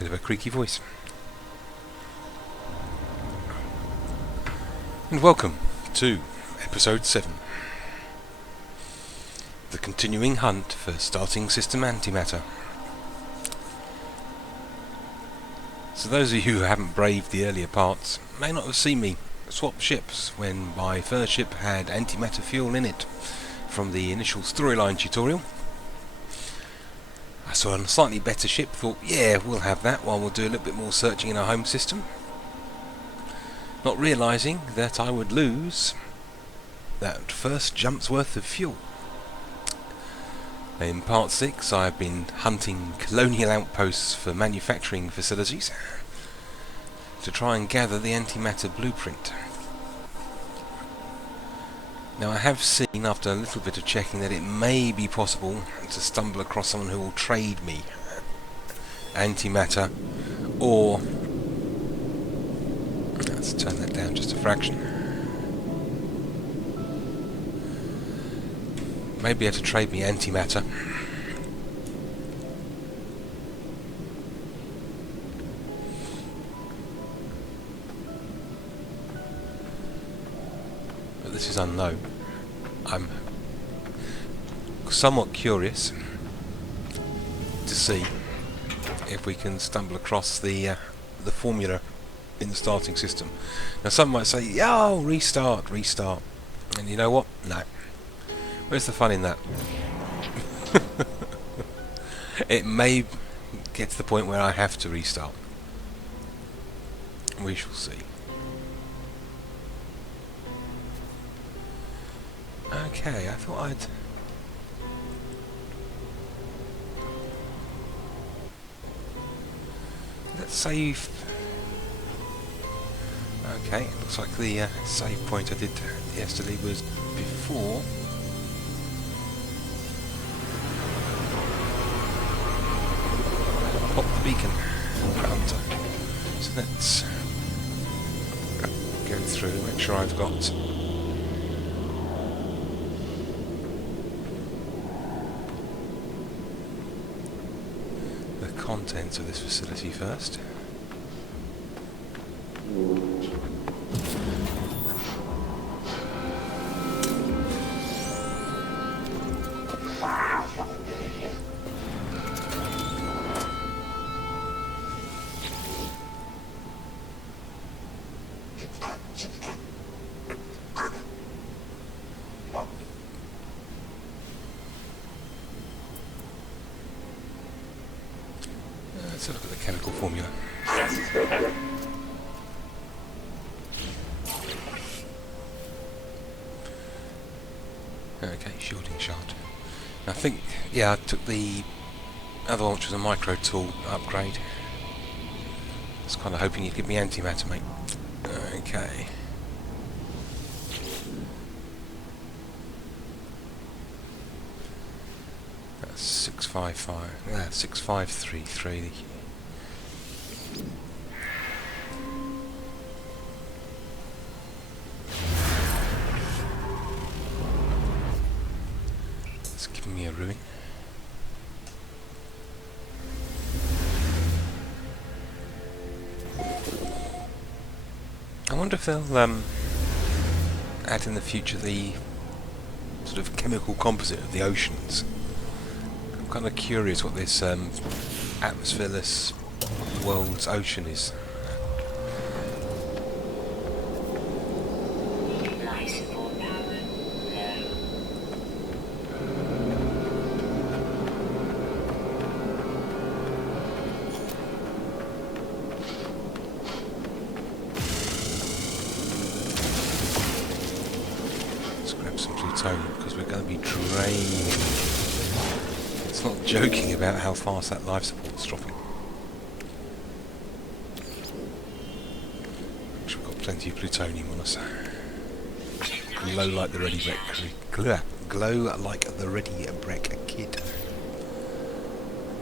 Bit of a creaky voice. And welcome to episode 7. The continuing hunt for starting system antimatter. So those of you who haven't braved the earlier parts may not have seen me swap ships when my first ship had antimatter fuel in it from the initial storyline tutorial. I saw a slightly better ship, thought, yeah, we'll have that while we'll do a little bit more searching in our home system. Not realising that I would lose that first jump's worth of fuel. In part 6 I've been hunting colonial outposts for manufacturing facilities to try and gather the antimatter blueprint. Now I have seen after a little bit of checking that it may be possible to stumble across someone who will trade me antimatter, or let's turn that down just a fraction. May be able to trade me antimatter. But this is unknown. I'm somewhat curious to see if we can stumble across the formula in the starting system. Now some might say, "Oh, restart." And you know what? No. Where's the fun in that? It may get to the point where I have to restart. We shall see. Okay, I thought I'd... Let's save... Okay, looks like the save point I did yesterday was before... Pop the beacon hunter. So let's go through, make sure I've got the contents of this facility first. Let's have a look at the chemical formula. Okay, shielding shard. I think, yeah, I took the other one, which was a micro tool upgrade. I was kind of hoping you'd give me antimatter, mate. Okay. That's 6533. It's giving me a ruin. I wonder if they'll add in the future the sort of chemical composite of the oceans. I'm kind of curious what this atmosphereless world's ocean is. Because we're going to be draining. It's not joking about how fast that life support's dropping. We've got plenty of plutonium on us. Glow like the ready wreck. Glow like the ready wreck kid.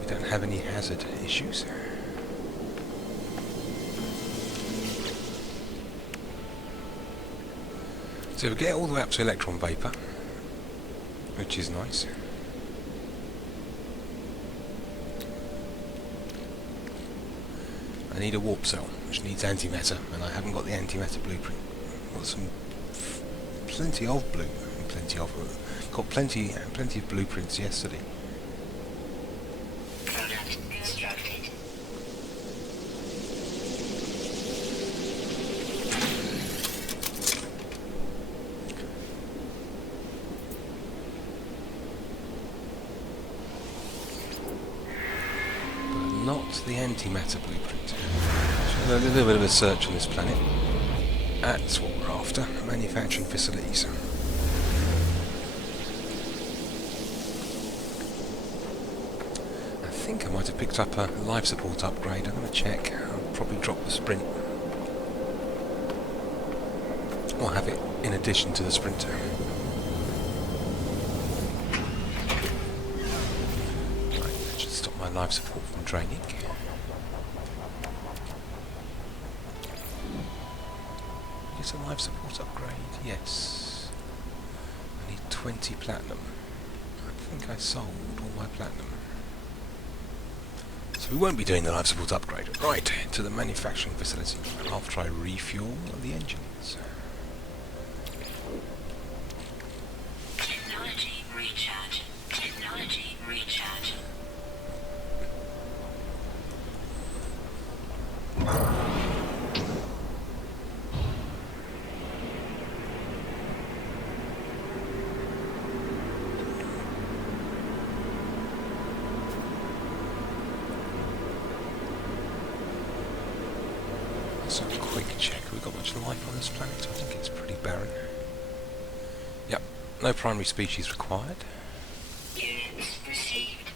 We don't have any hazard issues. So we get all the way up to electron vapor, which is nice. I need a warp cell, which needs antimatter, and I haven't got the antimatter blueprint. Got some plenty of got plenty of blueprints yesterday. Product constructed. But not the antimatter blueprint. So a little bit of a search on this planet. That's what we're after, manufacturing facilities. I think I might have picked up a life support upgrade. I'm going to check. I'll probably drop the sprint. Or have it in addition to the sprinter. Right, that should stop my life support from draining. Is a life support upgrade? Yes. I need 20 platinum. I think I sold all my platinum. So we won't be doing the life support upgrade. Right, to the manufacturing facility after I refuel the engines. Technology recharge. Technology recharge. So a quick check. Have we got much life on this planet? I think it's pretty barren. Yep, no primary species required. Units received.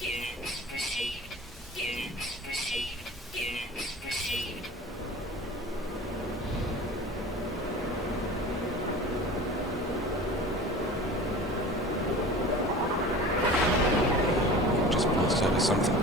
Units received. Units received. Units received. Just passed over something.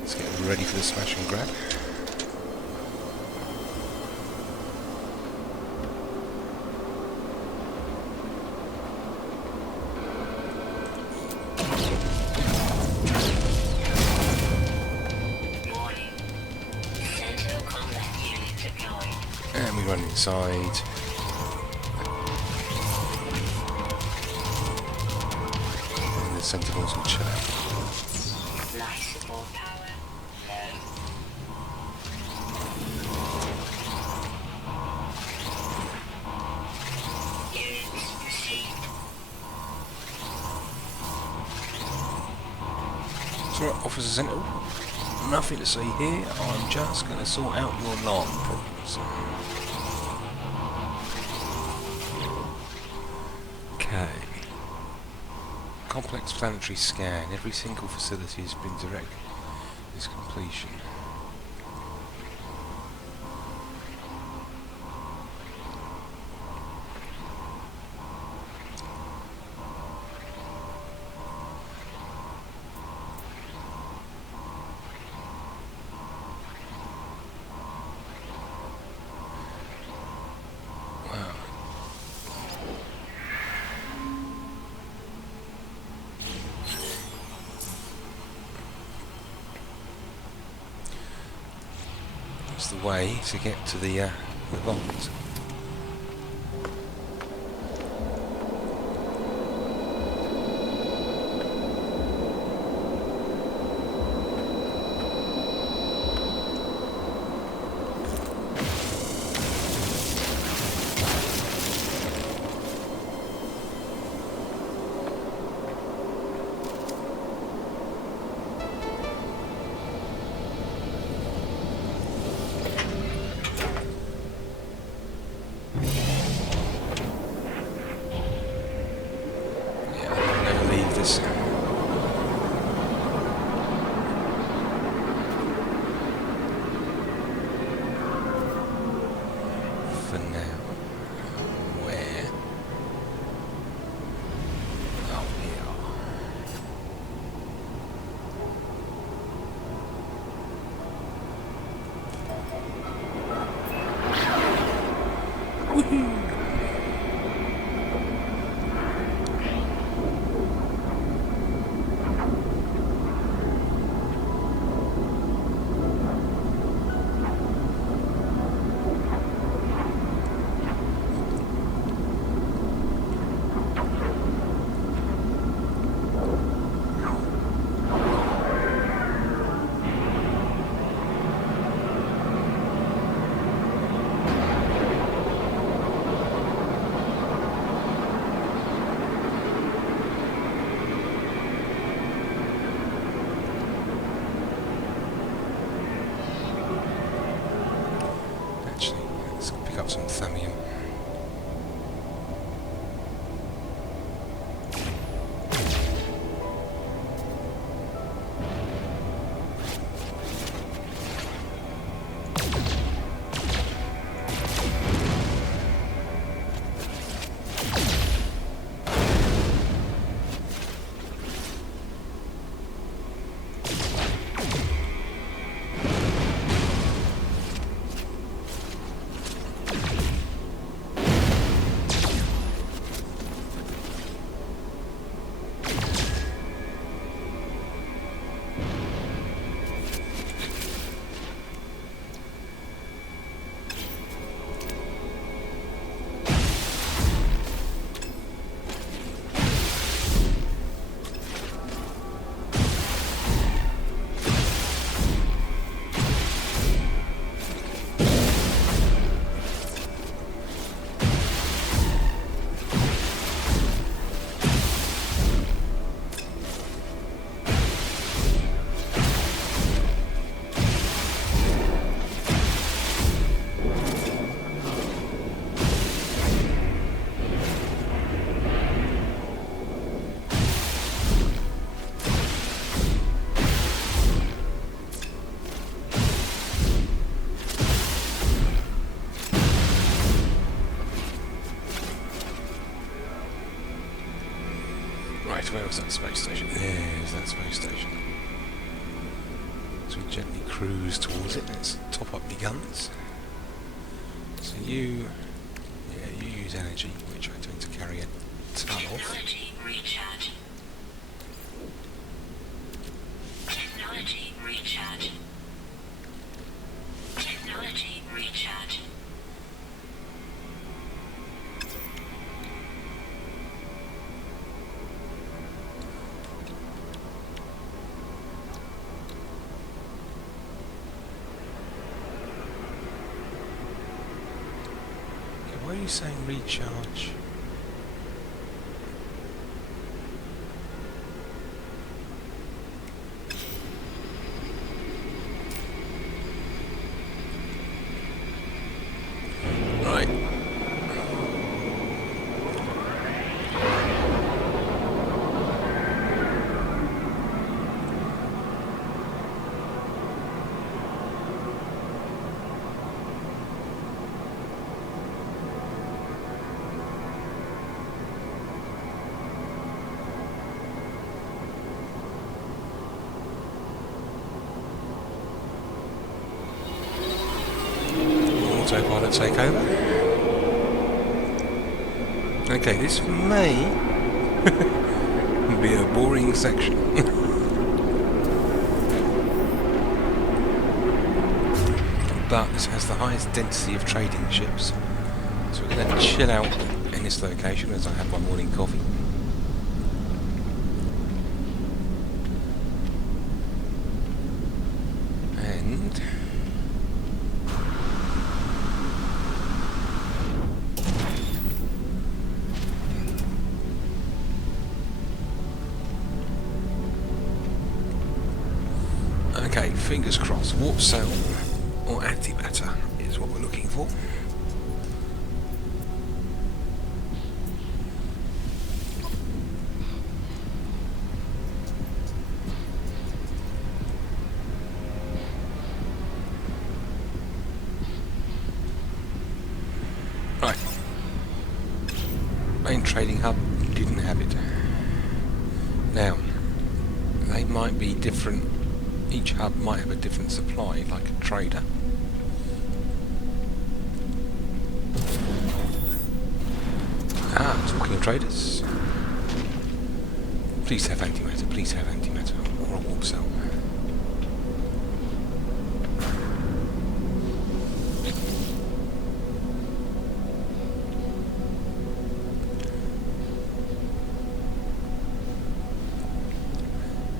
Let's get ready for the smash and grab. Warning. Sentinel combat unit deployed. And we run inside. And the sentinels will chill out. Life support power low. Units received. So, Officer Sentinel, nothing to see here. I'm just going to sort out your alarm problems. Okay. Complex planetary scan. Every single facility has been directed to its completion. That's the way to get to the vault. this. For now. Where? Oh, here. Woohoo! Actually, let's pick up some thallium. Right, where was that space station? There's that space station. So we gently cruise towards it. Let's top up the guns. So you use energy, which I tend to carry a ton of. Technology recharge. Technology recharge. Technology recharge. Why are you saying recharge? Right. Autopilot take over. Okay, this may be a boring section. But this has the highest density of trading ships. So we're going to chill out in this location as I have my morning coffee. And okay, fingers crossed. Warp cell or antimatter is what we're looking for. trading hub didn't have it. Now, they might be different. Each hub might have a different supply, like a trader. Talking of traders. Please have antimatter, please have antimatter, or a warp cell.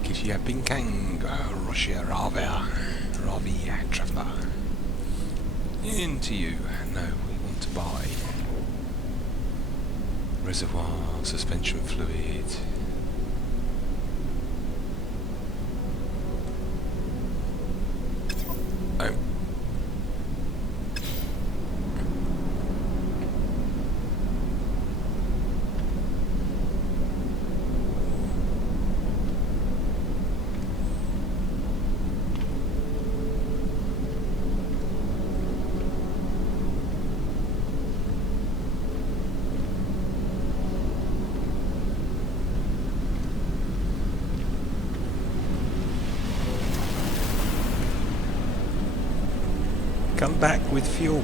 Kishia Pinkang, Russia Ravi Traveller. Into you. No, we want to buy. Reservoir, suspension fluid. Oh. Come back with fuel.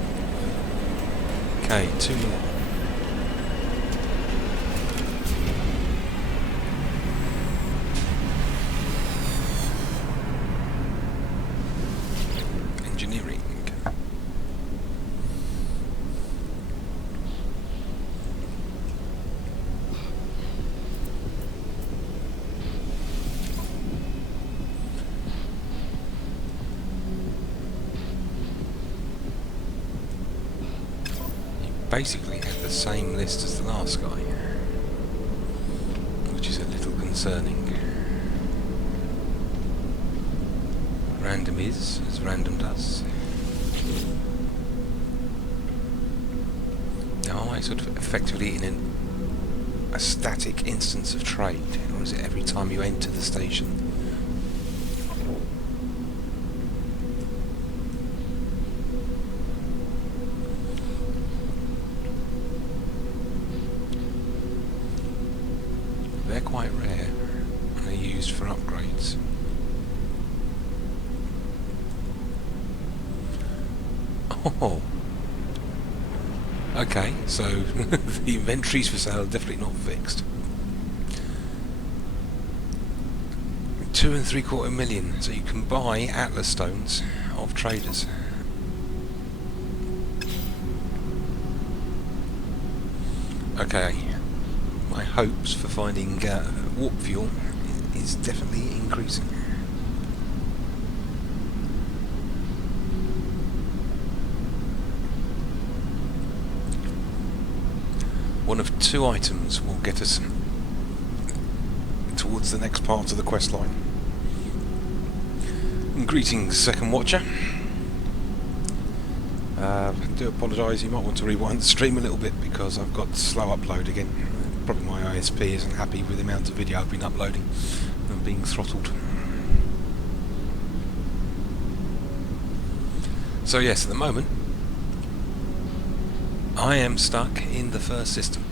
Okay, 2 more. Engineering. Basically have the same list as the last guy, which is a little concerning. Random is as random does. Now, am I sort of effectively in a static instance of trade, or is it every time you enter the station? They're quite rare, and they're used for upgrades. Oh, okay, so the inventories for sale are definitely not fixed. 2 3/4 million, so you can buy Atlas stones of traders. Okay. My hopes for finding warp fuel is definitely increasing. One of 2 items will get us towards the next part of the quest line. Greetings, Second Watcher. I do apologise, you might want to rewind the stream a little bit because I've got slow upload again. Probably my ISP isn't happy with the amount of video I've been uploading and being throttled. So yes, at the moment I am stuck in the first system.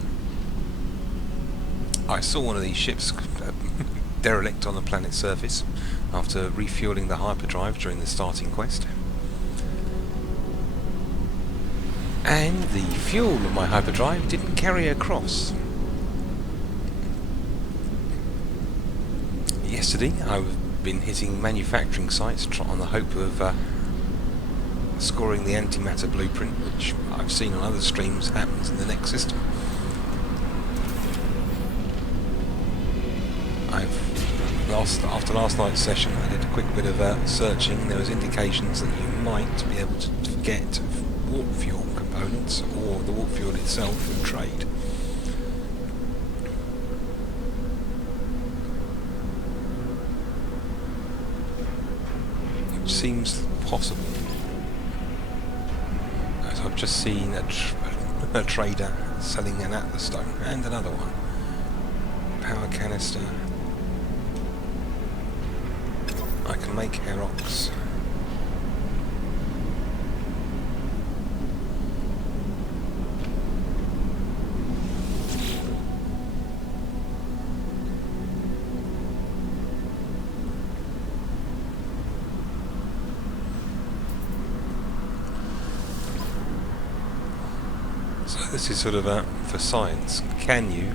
I saw one of these ships derelict on the planet's surface after refuelling the hyperdrive during the starting quest. And the fuel of my hyperdrive didn't carry across. Yesterday I've been hitting manufacturing sites on the hope of scoring the antimatter blueprint, which I've seen on other streams happens in the next system. After last night's session I did a quick bit of searching. There was indications that you might be able to get warp fuel components or the warp fuel itself from trade. Which seems possible, as I've just seen a trader selling an Atlas stone and another one. Power canister. I can make Herox. This is sort of for science. Can you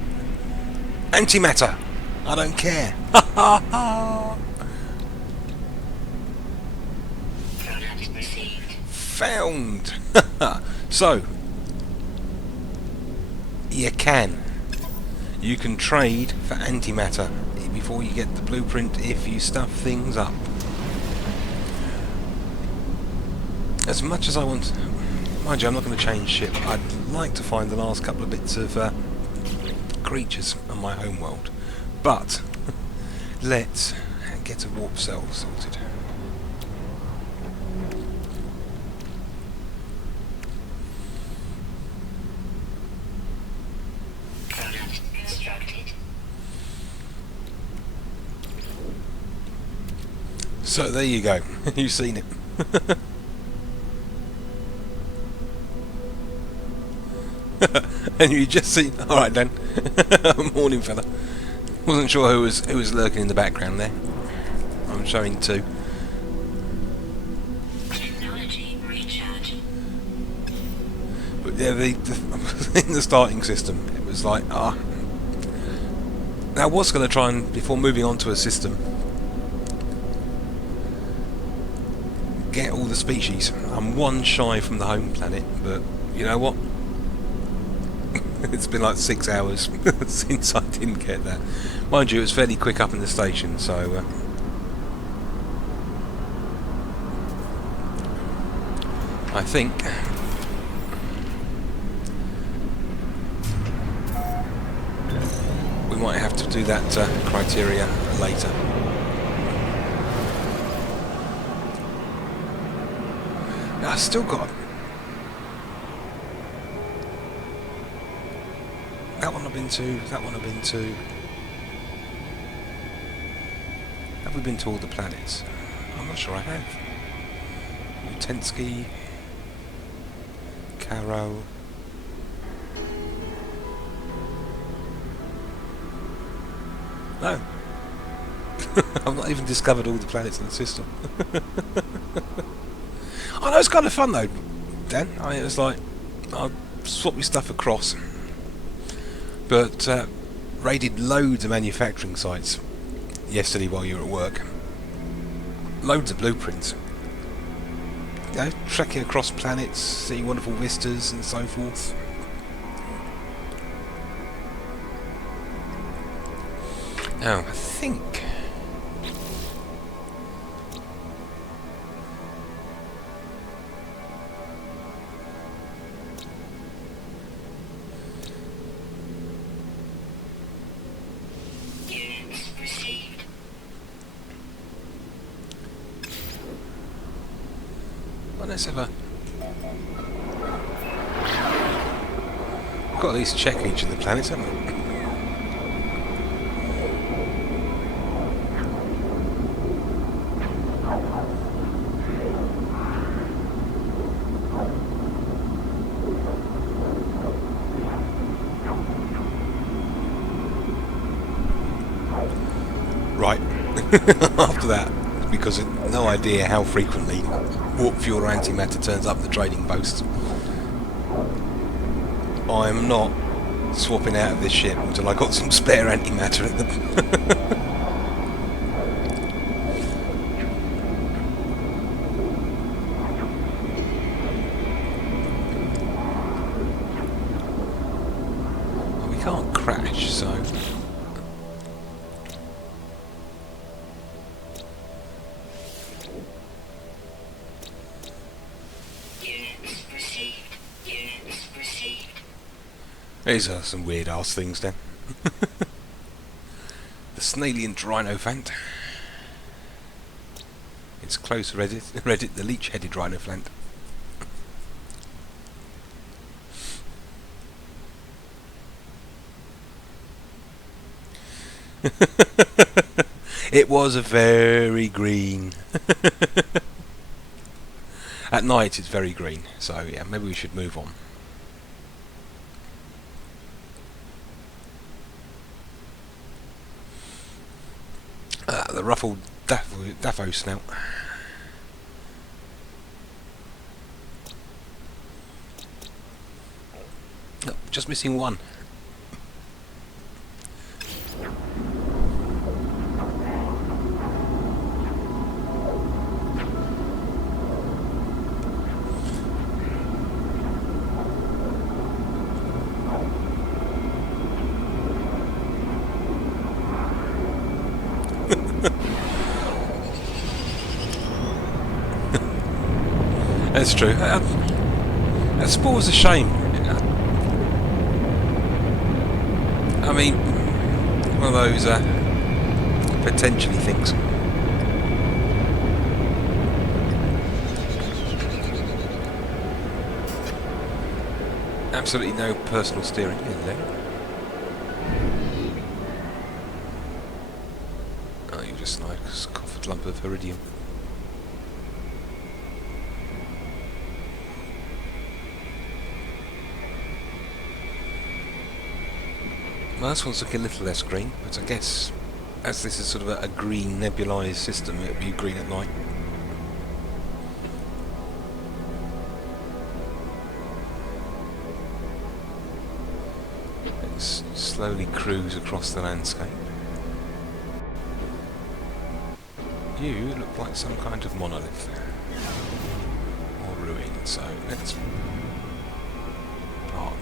antimatter? I don't care. Ha ha ha! Product received. Found. So you can trade for antimatter before you get the blueprint if you stuff things up. As much as I want, mind you, I'm not going to change ship. I'd like to find the last couple of bits of creatures on my home world, but let's get a warp cell sorted. Product constructed. So there you go. You've seen it. And you just seen. All right then. Morning, fella. Wasn't sure who was lurking in the background there. I'm showing two. Technology recharge. But yeah, in the starting system, it was like Now I was going to try and, before moving on to a system, get all the species. I'm one shy from the home planet, but you know what? It's been like 6 hours since I didn't get that. Mind you, it was fairly quick up in the station, so I think we might have to do that criteria later. I've still got that one I've been to, that one I've been to. Have we been to all the planets? I'm not sure I have. Utensky, Caro. No. I've not even discovered all the planets in the system. I know, it's kind of fun though, Dan. I mean, it was like, I'll swap your stuff across. But raided loads of manufacturing sites yesterday while you were at work. Loads of blueprints. You know, trekking across planets, seeing wonderful vistas and so forth. Now, I think Units received. well, let's have a. We've got at least check each of the planets, haven't we? Right. After that, because no idea how frequently warp fuel or antimatter turns up the trading posts, I'm not swapping out of this ship until I got some spare antimatter at the. Well, we can't crash, so. Units received. Units received. These are some weird ass things then. The Snalian rhinophant. It's close Reddit the leech-headed rhinophant. It was a very green. At night it's very green, so yeah, maybe we should move on. The ruffled daffo snout. just missing one. That's true. That spoils a shame. I mean, one of those potentially things. Absolutely no personal steering in there. Oh, you're just like a coffered lump of iridium. Well, this one's looking a little less green, but I guess as this is sort of a green nebulised system, it'll be green at night. Let's slowly cruise across the landscape. You look like some kind of monolith or ruin, so let's park.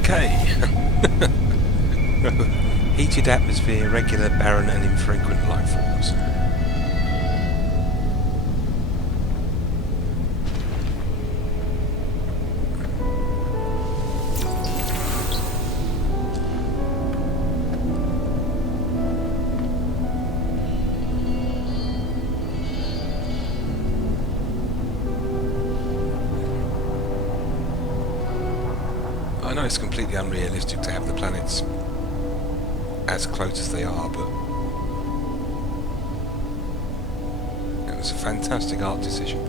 Okay. Heated atmosphere, regular, barren and infrequent life forms. I know it's completely unrealistic to have the planets as close as they are, but it was a fantastic art decision.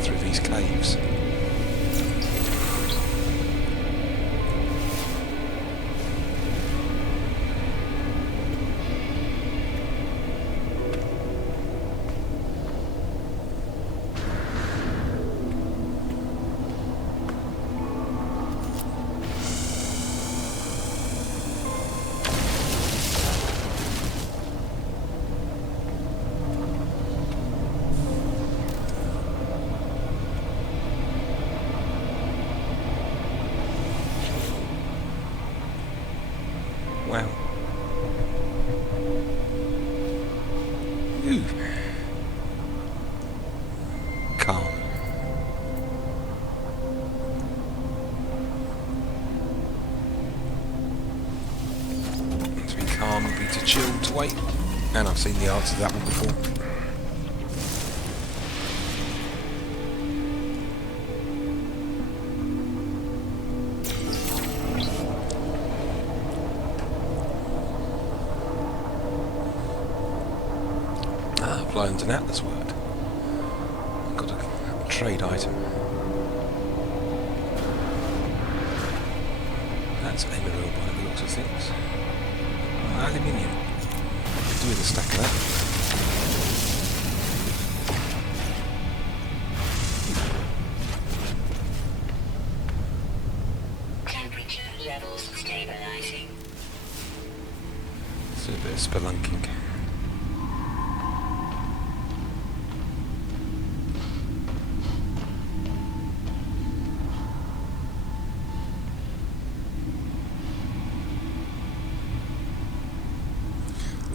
Through these caves. Wow. Ooh. Calm. To be calm would be to chill, to wait. And I've seen the answer to that one before. I've learned an atlas word. I've got a trade item. That's emerald by the looks of things. Aluminium. Do with a stack of that. Levels stabilizing. It's a bit of spelunking.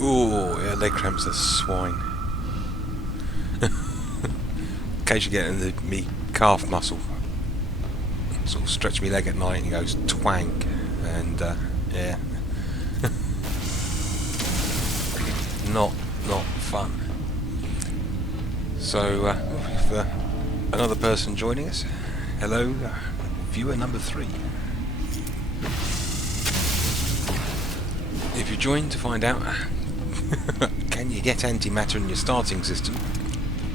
Ooh, yeah, leg cramps are swine. Occasionally get in the me calf muscle. Sort of stretch my leg at night and he goes twang, and yeah, not fun. So, with another person joining us, hello, viewer number 3. If you joined to find out, can you get antimatter in your starting system?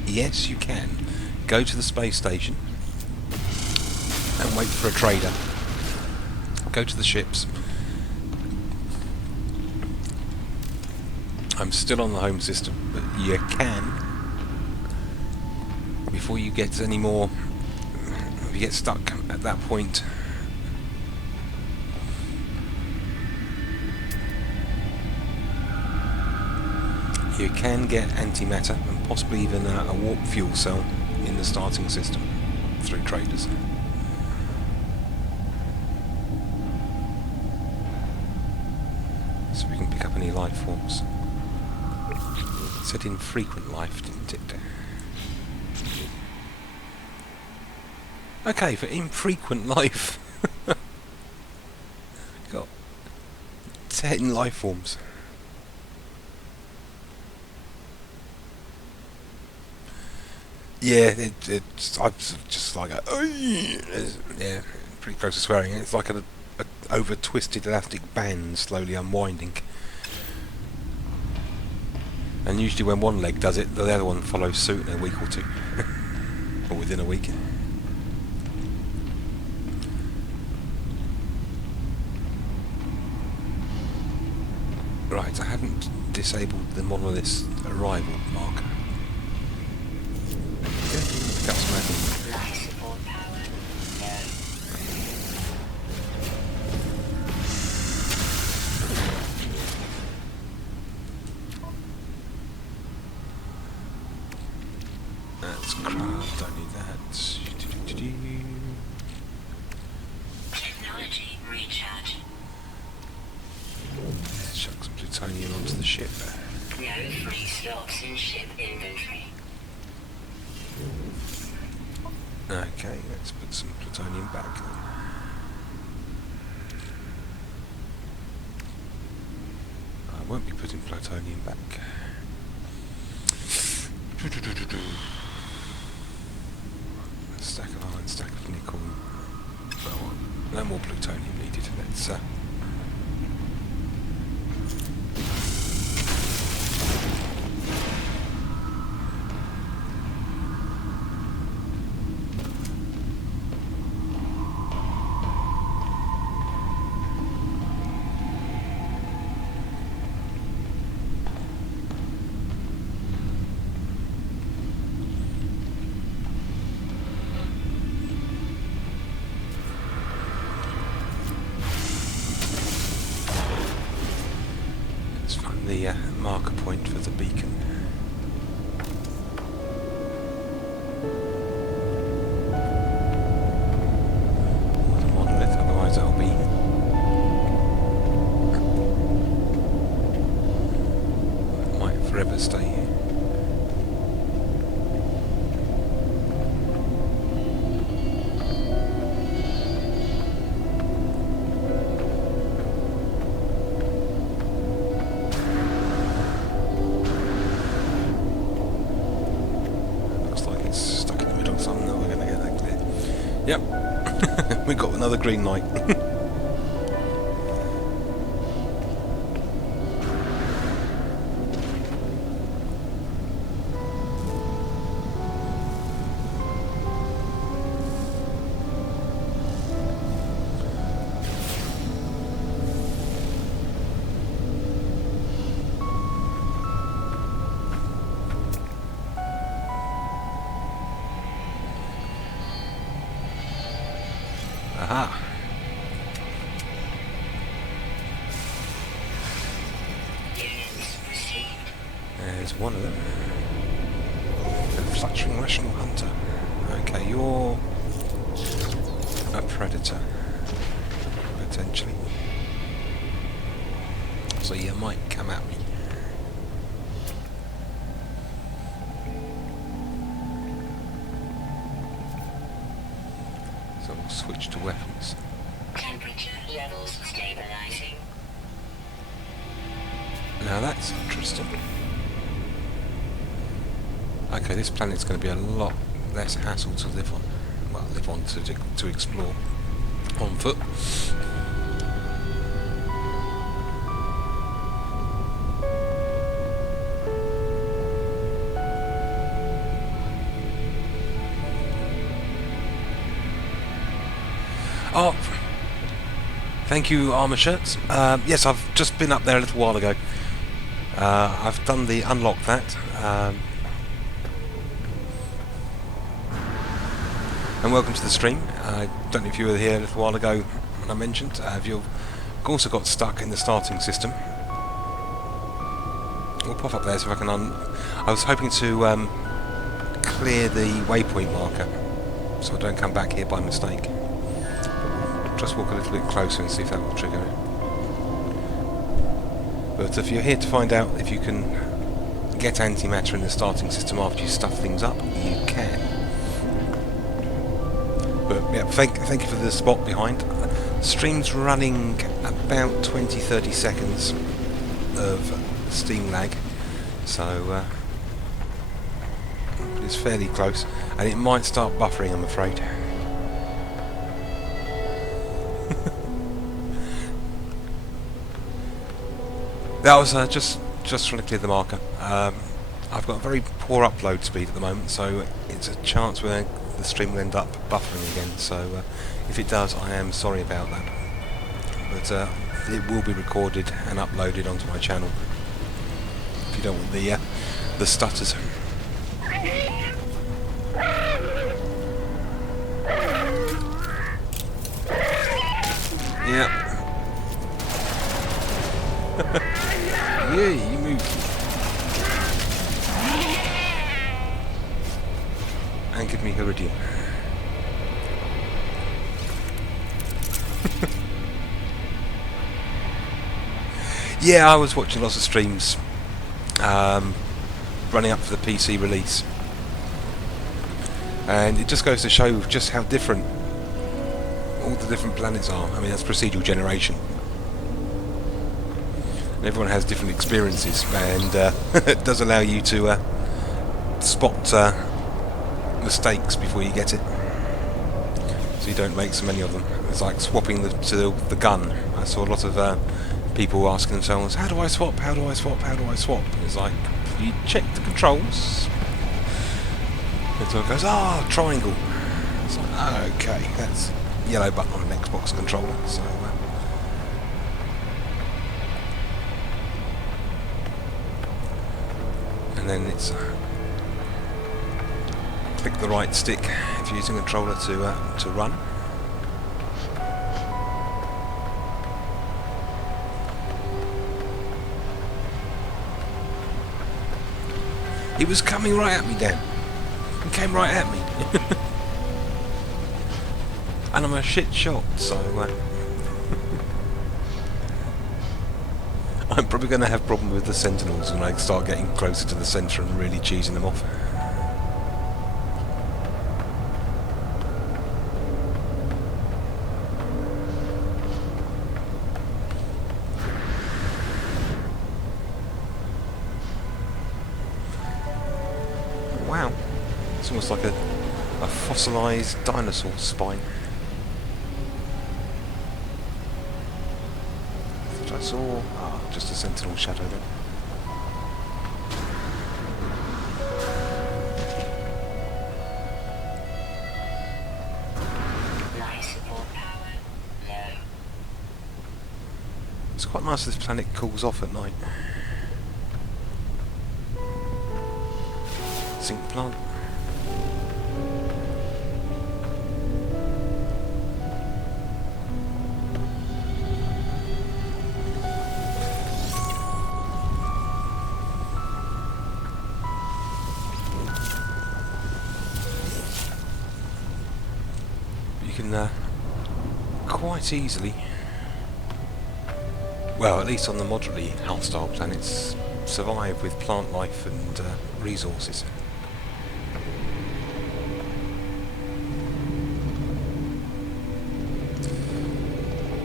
Yes, you can. Go to the space station and wait for a trader. Go to the ships. I'm still on the home system, but you can, before you get any more, if you get stuck at that point, you can get antimatter and possibly even a warp fuel cell in the starting system through traders. So we can pick up any life forms. It said infrequent life, didn't it? Okay, for infrequent life. Got 10 life forms. Yeah, I'm just like yeah, pretty close to swearing. It's like a over twisted elastic band slowly unwinding. And usually when one leg does it, the other one follows suit in a week or two. Or within a week. Right, I haven't disabled the monolith's arrival marker. Okay, pick up some admin. Life support power. That's crap, don't need that. Technology recharge. Chuck some plutonium onto the ship. No free slots in ship inventory. Okay, let's put some plutonium back then. I won't be putting plutonium back. A stack of iron, stack of nickel. Oh, no more plutonium needed. Let's find the marker point for the beacon. Or the monolith, otherwise that'll be it might forever stay here. Yep, we got another green light. Aha. Units received. There's one of them. A fluttering rational hunter. Okay, you're a predator. Potentially. So you might come at me. So we'll switch to weapons. Temperature levels stabilizing. Now that's interesting. Okay, this planet's going to be a lot less hassle to live on. Well, live on to explore on foot. Oh, thank you, Armour Shirts. Yes, I've just been up there a little while ago. I've done the unlock that. And welcome to the stream. I don't know if you were here a little while ago when I mentioned. You've also got stuck in the starting system. We'll pop up there so if I can I was hoping to clear the waypoint marker so I don't come back here by mistake. Just walk a little bit closer and see if that will trigger it. But if you're here to find out if you can get antimatter in the starting system after you stuff things up, you can. But yeah, thank you for the spot behind. Stream's running about 20-30 seconds of steam lag, so it's fairly close, and it might start buffering, I'm afraid. That was just trying to clear the marker. I've got a very poor upload speed at the moment, so it's a chance where the stream will end up buffering again. So if it does, I am sorry about that. But it will be recorded and uploaded onto my channel. If you don't want the stutters. Yeah. Yeah, you move. And give me Iridium. Yeah, I was watching lots of streams running up for the PC release. And it just goes to show just how different all the different planets are. I mean, that's procedural generation. And everyone has different experiences, and it does allow you to spot mistakes before you get it, so you don't make so many of them. It's like swapping the gun. I saw a lot of people asking themselves, how do I swap, how do I swap, how do I swap? And it's like, you check the controls, and someone goes, triangle. It's like, okay, that's yellow button on an Xbox controller. So and then it's click the right stick if you're using a controller to run. He was coming right at me, Dan. He came right at me. And I'm a shit shot, so I'm probably going to have problems with the Sentinels when I start getting closer to the centre and really cheesing them off. Wow, it's almost like a fossilised dinosaur spine. I saw just a Sentinel shadow then. It's quite nice this planet cools off at night. Zinc plant. Can quite easily, well, at least on the moderately hostile planets, survive with plant life and resources.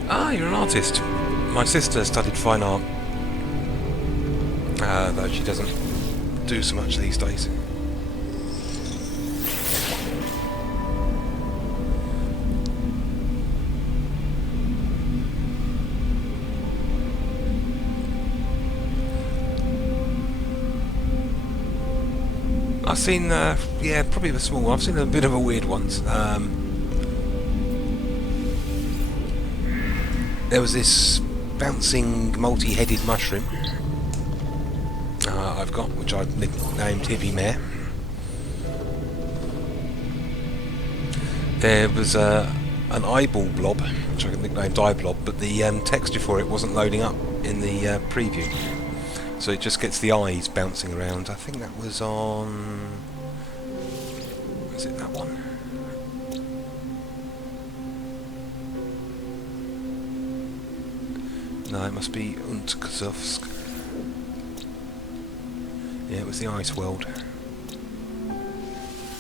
Ah, you're an artist. My sister studied fine art, though she doesn't do so much these days. I've seen, yeah, probably the small one. I've seen a bit of a weird ones. There was this bouncing multi-headed mushroom I've got, which I've nicknamed Hippie Mare. There was an eyeball blob, which I nicknamed Eye Blob, but the texture for it wasn't loading up in the preview. So it just gets the eyes bouncing around. I think that was on... Was it that one? No, it must be Untkazovsk. Yeah, it was the Ice World.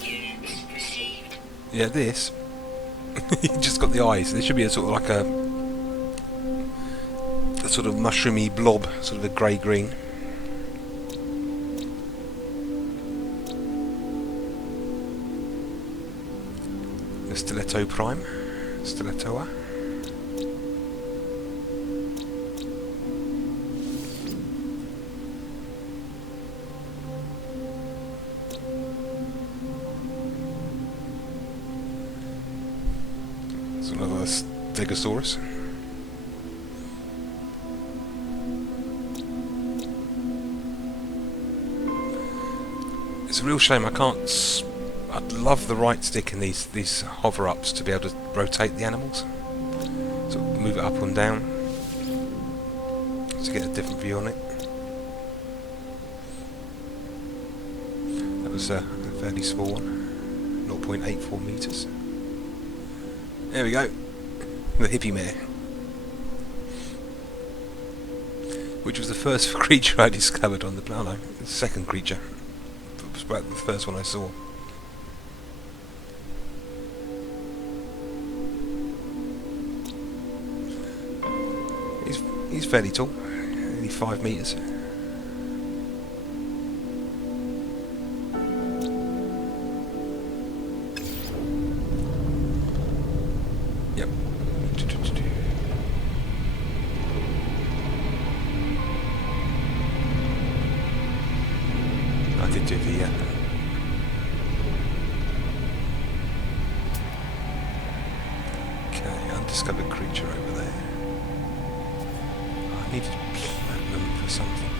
Units received. Yeah, this. You just got the eyes. There should be a sort of like a sort of mushroomy blob, sort of a grey-green. The Stiletto Prime. Stiletoa. It's another Stegosaurus. It's a real shame I can't. I'd love the right stick in these hover ups to be able to rotate the animals, so move it up and down to get a different view on it. That was a fairly small one, 0.84 meters. There we go, the Hippie Mare, which was the first creature I discovered on the planet. Oh no, the second creature. It was about the first one I saw. He's fairly tall, only 5 meters. Yep. I did do the okay, undiscovered creature over there. I needed platinum for something.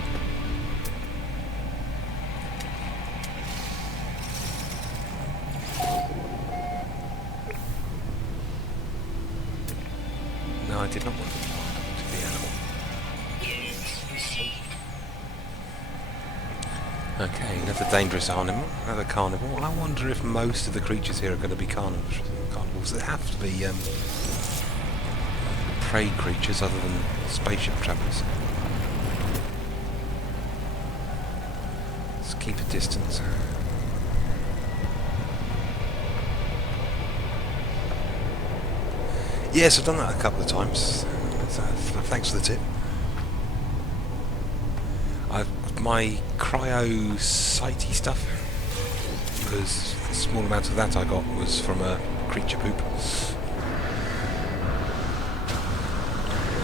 No, I did not want to the animal. Units received. Okay, another dangerous animal, another carnivore. I wonder if most of the creatures here are going to be carnivores. They have to be prey creatures other than spaceship travellers. Let's keep a distance. Yes, I've done that a couple of times. So, thanks for the tip. My cryo-sighty stuff, because the small amount of that I got was from a creature poop.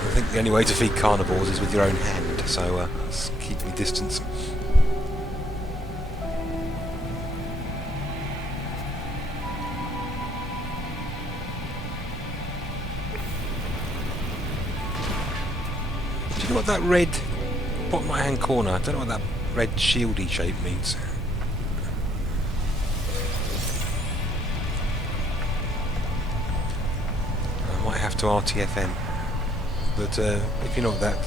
I think the only way to feed carnivores is with your own hand, so let's keep my distance. Do you know what that red bottom right hand corner, I don't know what that red shieldy shape means. I might have to RTFM, but if you know what that...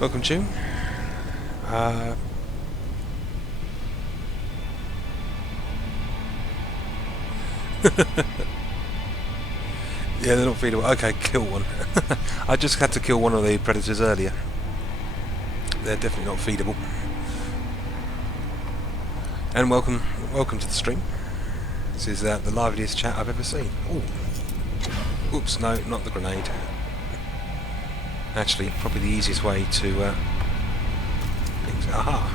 Welcome, Tune. Yeah, they're not feedable. Okay, kill one. I just had to kill one of the predators earlier. They're definitely not feedable. And welcome to the stream. This is the liveliest chat I've ever seen. Ooh. Oops, no, not the grenade. Actually, probably the easiest way to... aha!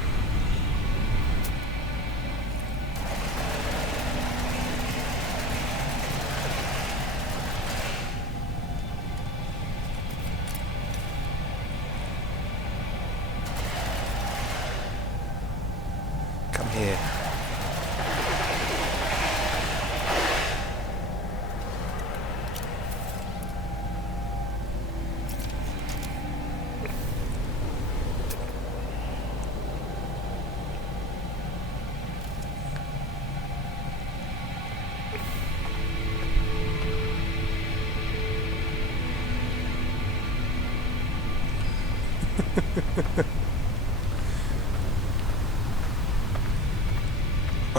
here.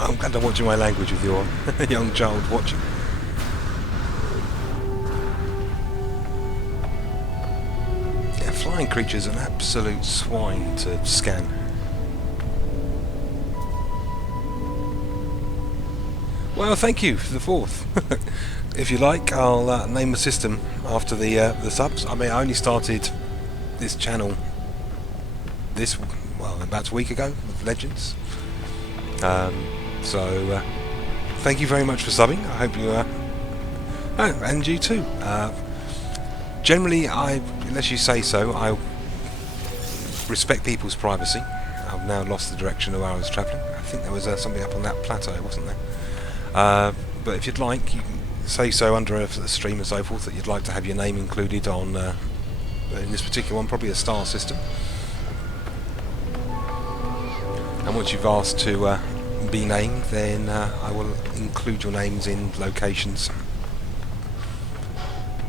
I'm glad I'm watching my language with your young child watching. Yeah, flying creatures are an absolute swine to scan. Well, thank you for the fourth. If you like, I'll name the system after the subs. I mean, I only started this channel about a week ago with Legends. So thank you very much for subbing. I hope you oh, and you too. Generally, unless you say so, I respect people's privacy. I've now lost the direction of where I was travelling. I think there was something up on that plateau, wasn't there? But if you'd like, you can say so under a stream and so forth that you'd like to have your name included on, in this particular one, probably a star system. And once you've asked to be named, then I will include your names in locations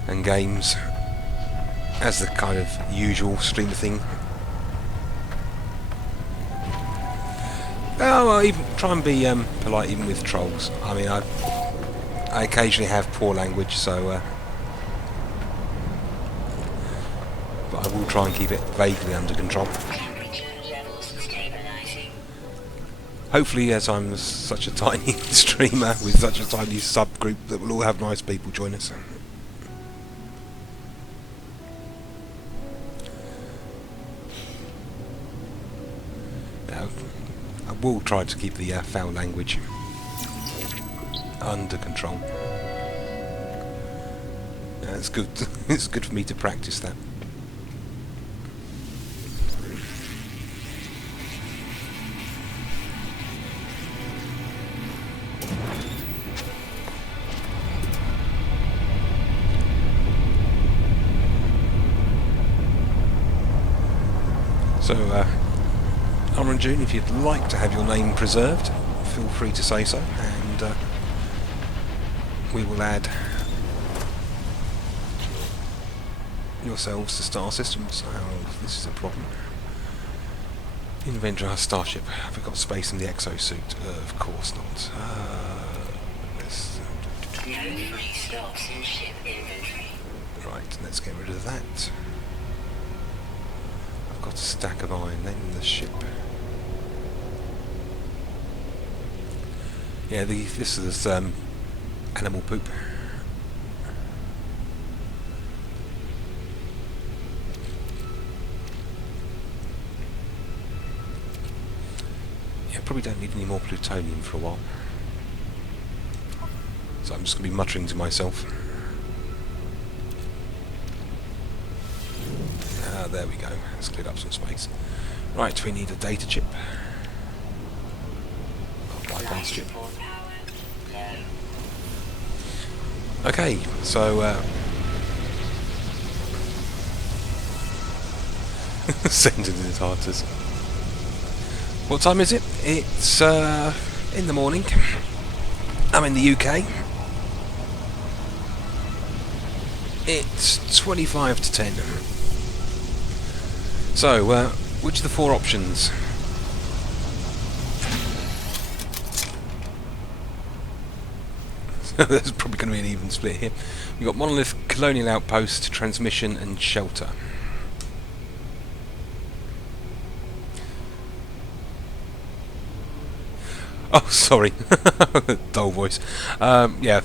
and games as the kind of usual streamer thing. Oh, I'll even try and be polite even with trolls. I mean, I occasionally have poor language, so but I will try and keep it vaguely under control. Hopefully, as I'm such a tiny streamer with such a tiny subgroup, that we'll all have nice people join us. Now, I will try to keep the foul language under control. It's good. It's good for me to practice that. So, Armor and June, if you'd like to have your name preserved, feel free to say so, and we will add yourselves to star systems. Oh, this is a problem. Inventor our starship. Have we got space in the exosuit? Of course not. No free stocks in ship inventory. Right, let's get rid of that. I've got a stack of iron. Name the ship. Yeah, this is animal poop. Yeah, probably don't need any more plutonium for a while. So I'm just going to be muttering to myself. There we go. Let's clear up some space. Right, we need a data chip. Bypass chip. Okay, so send it to the Tartars. What time is it? It's in the morning. I'm in the UK. It's 25 to 10. So, which of the four options? There's probably going to be an even split here. We've got monolith, colonial outpost, transmission, and shelter. Oh, sorry. Dull voice. Yeah.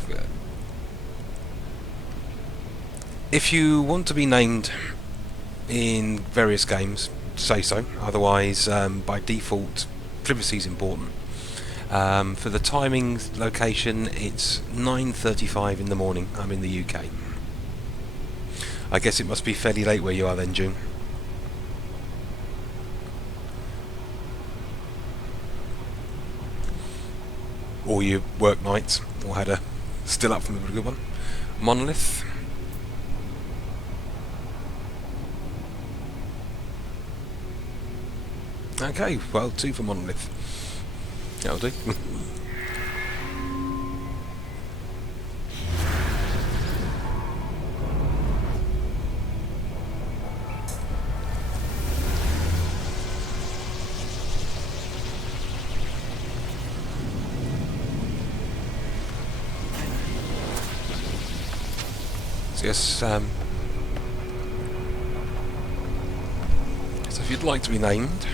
If you want to be named in various games, say so. Otherwise, by default, privacy is important. For the timing location, it's 9:35 in the morning. I'm in the UK. I guess it must be fairly late where you are then, June. or your work nights, or had a still up from a good one. Monolith. Okay, well, 2 for Monolith. That'll do. So yes, so if you'd like to be named,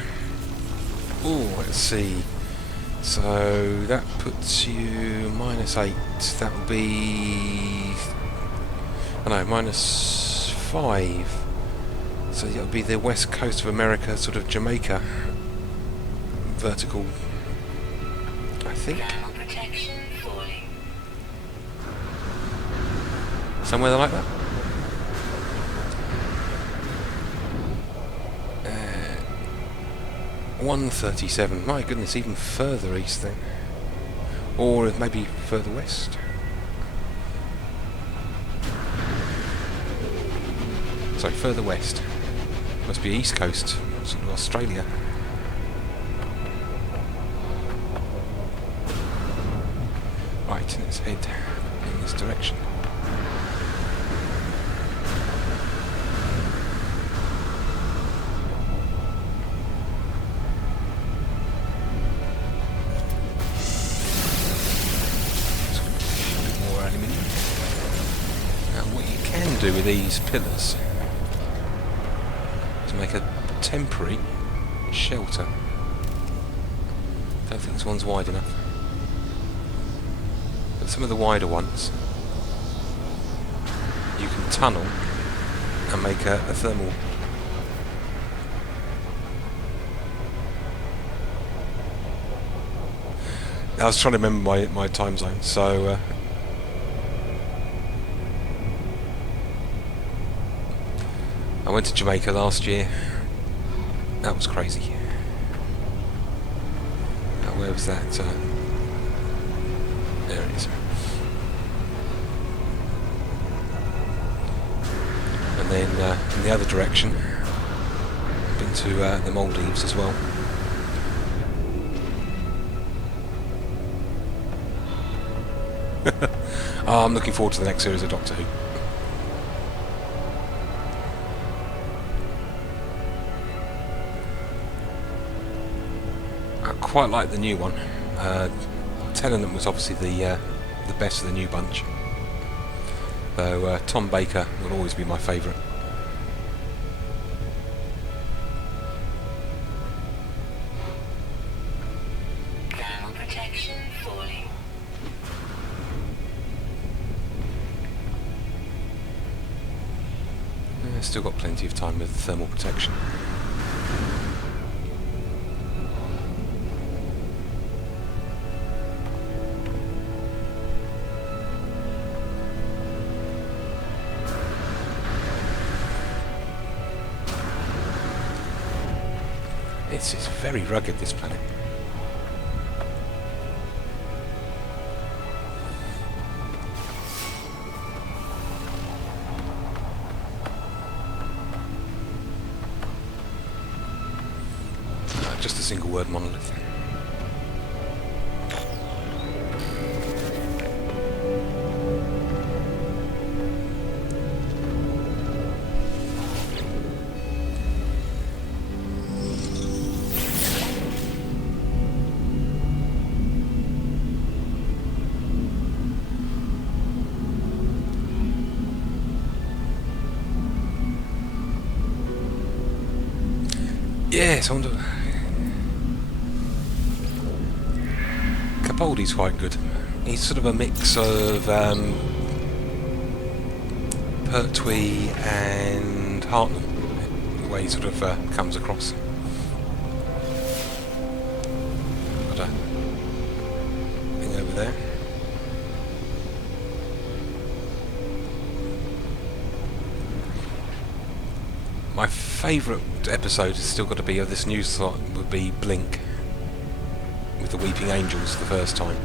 oh, let's see. So that puts you -8. That would be, I know, -5. So that would be the west coast of America, sort of Jamaica, vertical, I think. Thermal protection falling. Somewhere like that. 137. My goodness, even further east then. Or maybe further west. Sorry, further west. Must be east coast, sort of Australia. Right, let's head in this direction. Do with these pillars to make a temporary shelter. Don't think this one's wide enough, but some of the wider ones you can tunnel and make a thermal. I was trying to remember my time zone, so I went to Jamaica last year. That was crazy. Where was that? There it is. And then in the other direction, I've been to the Maldives as well. Oh, I'm looking forward to the next series of Doctor Who. Quite like the new one. Tennant was obviously the best of the new bunch, though Tom Baker will always be my favourite. Thermal protection falling. Still got plenty of time with thermal protection. It's very rugged, this planet. Just a single word monolith. Yes, I wonder. Capaldi's quite good. He's sort of a mix of Pertwee and Hartnell, the way he sort of comes across. Got a thing over there. My favourite episode has still got to be of this new slot would be Blink with the Weeping Angels the first time.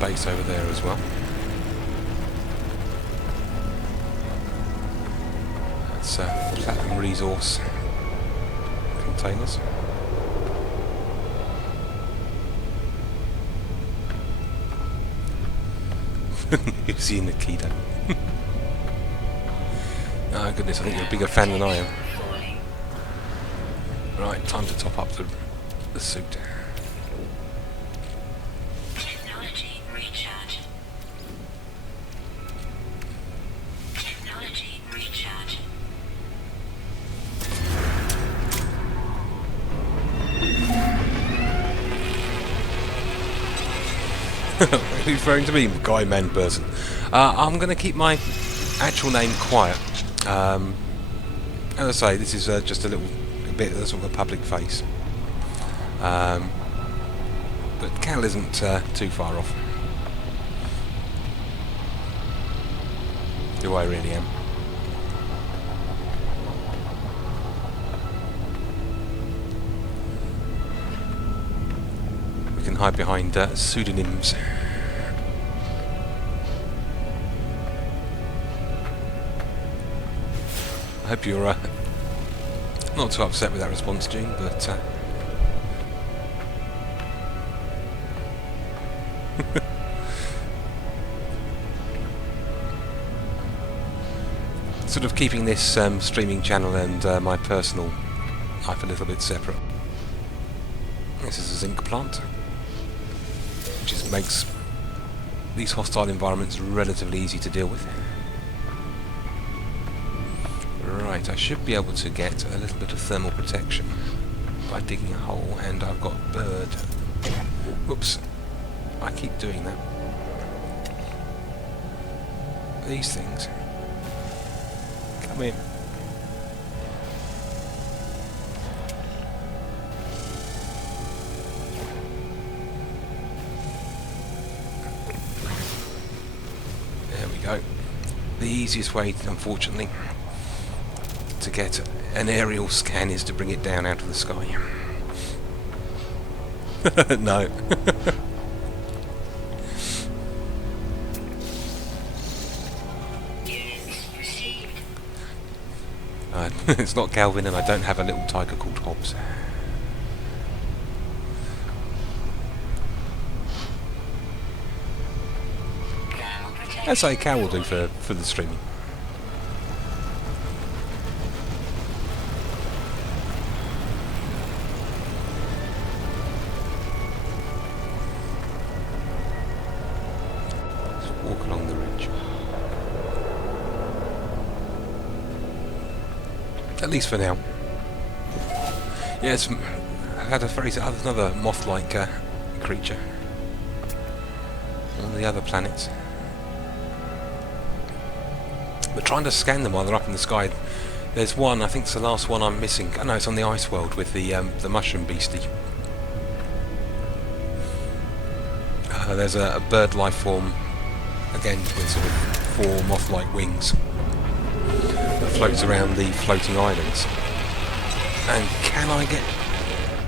base over there as well. That's platinum resource containers. You've seen the keto. Oh goodness, I think you're a bigger fan than I am. Right, time to top up the suit. Technology recharge. Technology recharge. Are you referring to me, guy man person? I'm going to keep my actual name quiet. As I say, this is just a bit of sort of a public face. But Cal isn't too far off. Who I really am. We can hide behind pseudonyms. I hope you're not too upset with that response, Gene, but sort of keeping this streaming channel and my personal life a little bit separate. This is a zinc plant, which makes these hostile environments relatively easy to deal with. Right, I should be able to get a little bit of thermal protection by digging a hole, and I've got a bird. Whoops, I keep doing that. These things. Come in. There we go. The easiest way, unfortunately, to get an aerial scan is to bring it down out of the sky. No. It's not Calvin, and I don't have a little tiger called Hobbs. I'd say Cal will do for the streaming. Walk along the ridge. At least for now. Yes, I've had another moth-like creature on the other planets. But trying to scan them while they're up in the sky. There's one, I think it's the last one I'm missing. Oh no, it's on the ice world with the mushroom beastie. There's a bird life form, again with sort of 4 moth-like wings, that floats around the floating islands. And can I get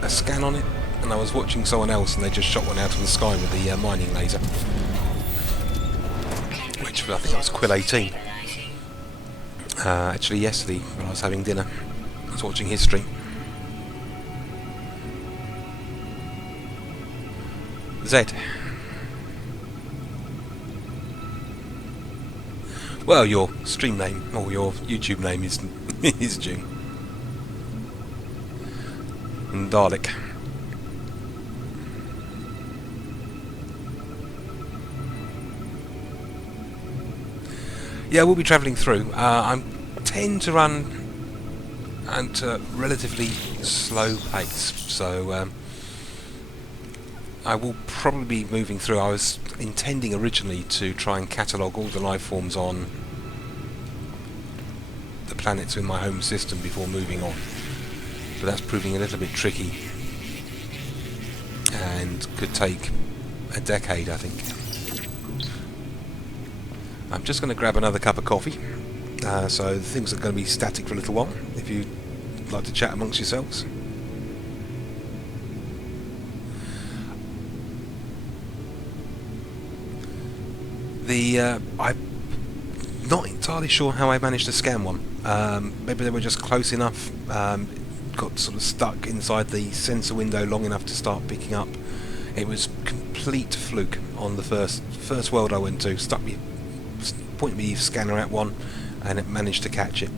a scan on it? And I was watching someone else and they just shot one out of the sky with the mining laser. Which I think that was Quill 18. Actually yesterday when I was having dinner, I was watching his stream. Zed. Well, your stream name, or your YouTube name is June. And Dalek. Yeah, we'll be travelling through. I tend to run at a relatively slow pace, so I will probably be moving through. I was intending originally to try and catalogue all the life forms on the planets in my home system before moving on, but that's proving a little bit tricky and could take a decade, I think. I'm just going to grab another cup of coffee, so things are going to be static for a little while, if you'd like to chat amongst yourselves. I'm not entirely sure how I managed to scan one. Maybe they were just close enough, got sort of stuck inside the sensor window long enough to start picking up. It was complete fluke on the first world I went to. Pointed me scanner at one, and it managed to catch it.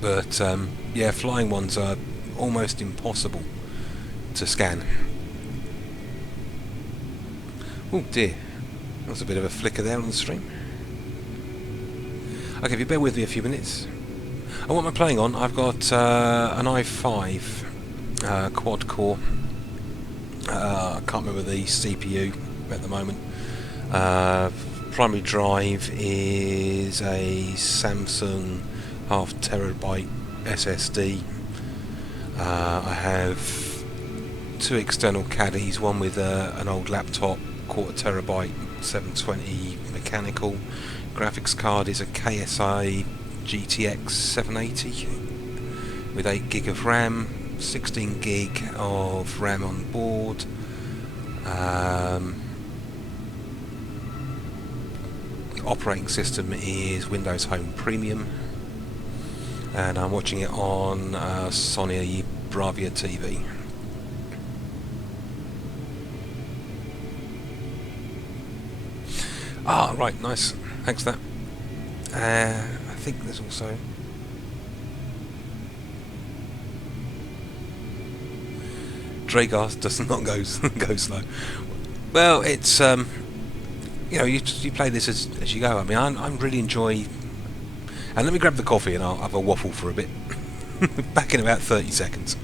But yeah, flying ones are almost impossible to scan. Oh dear, that was a bit of a flicker there on the stream. Okay, if you bear with me a few minutes. What am I playing on? I've got an i5 quad core. I can't remember the CPU at the moment. Primary drive is a Samsung 0.5 terabyte SSD. I have two external caddies, one with an old laptop, 0.25 terabyte 720 mechanical. Graphics card is a KSI GTX 780 with 8 gig of RAM, 16 gig of RAM on board. Operating system is Windows Home Premium, and I'm watching it on Sony Bravia TV. Ah, right, nice. Thanks for that. I think there's also... Dragas does not go slow. Well, it's you know, you play this as you go. I mean, I'm really enjoy. And let me grab the coffee and I'll have a waffle for a bit. Back in about 30 seconds.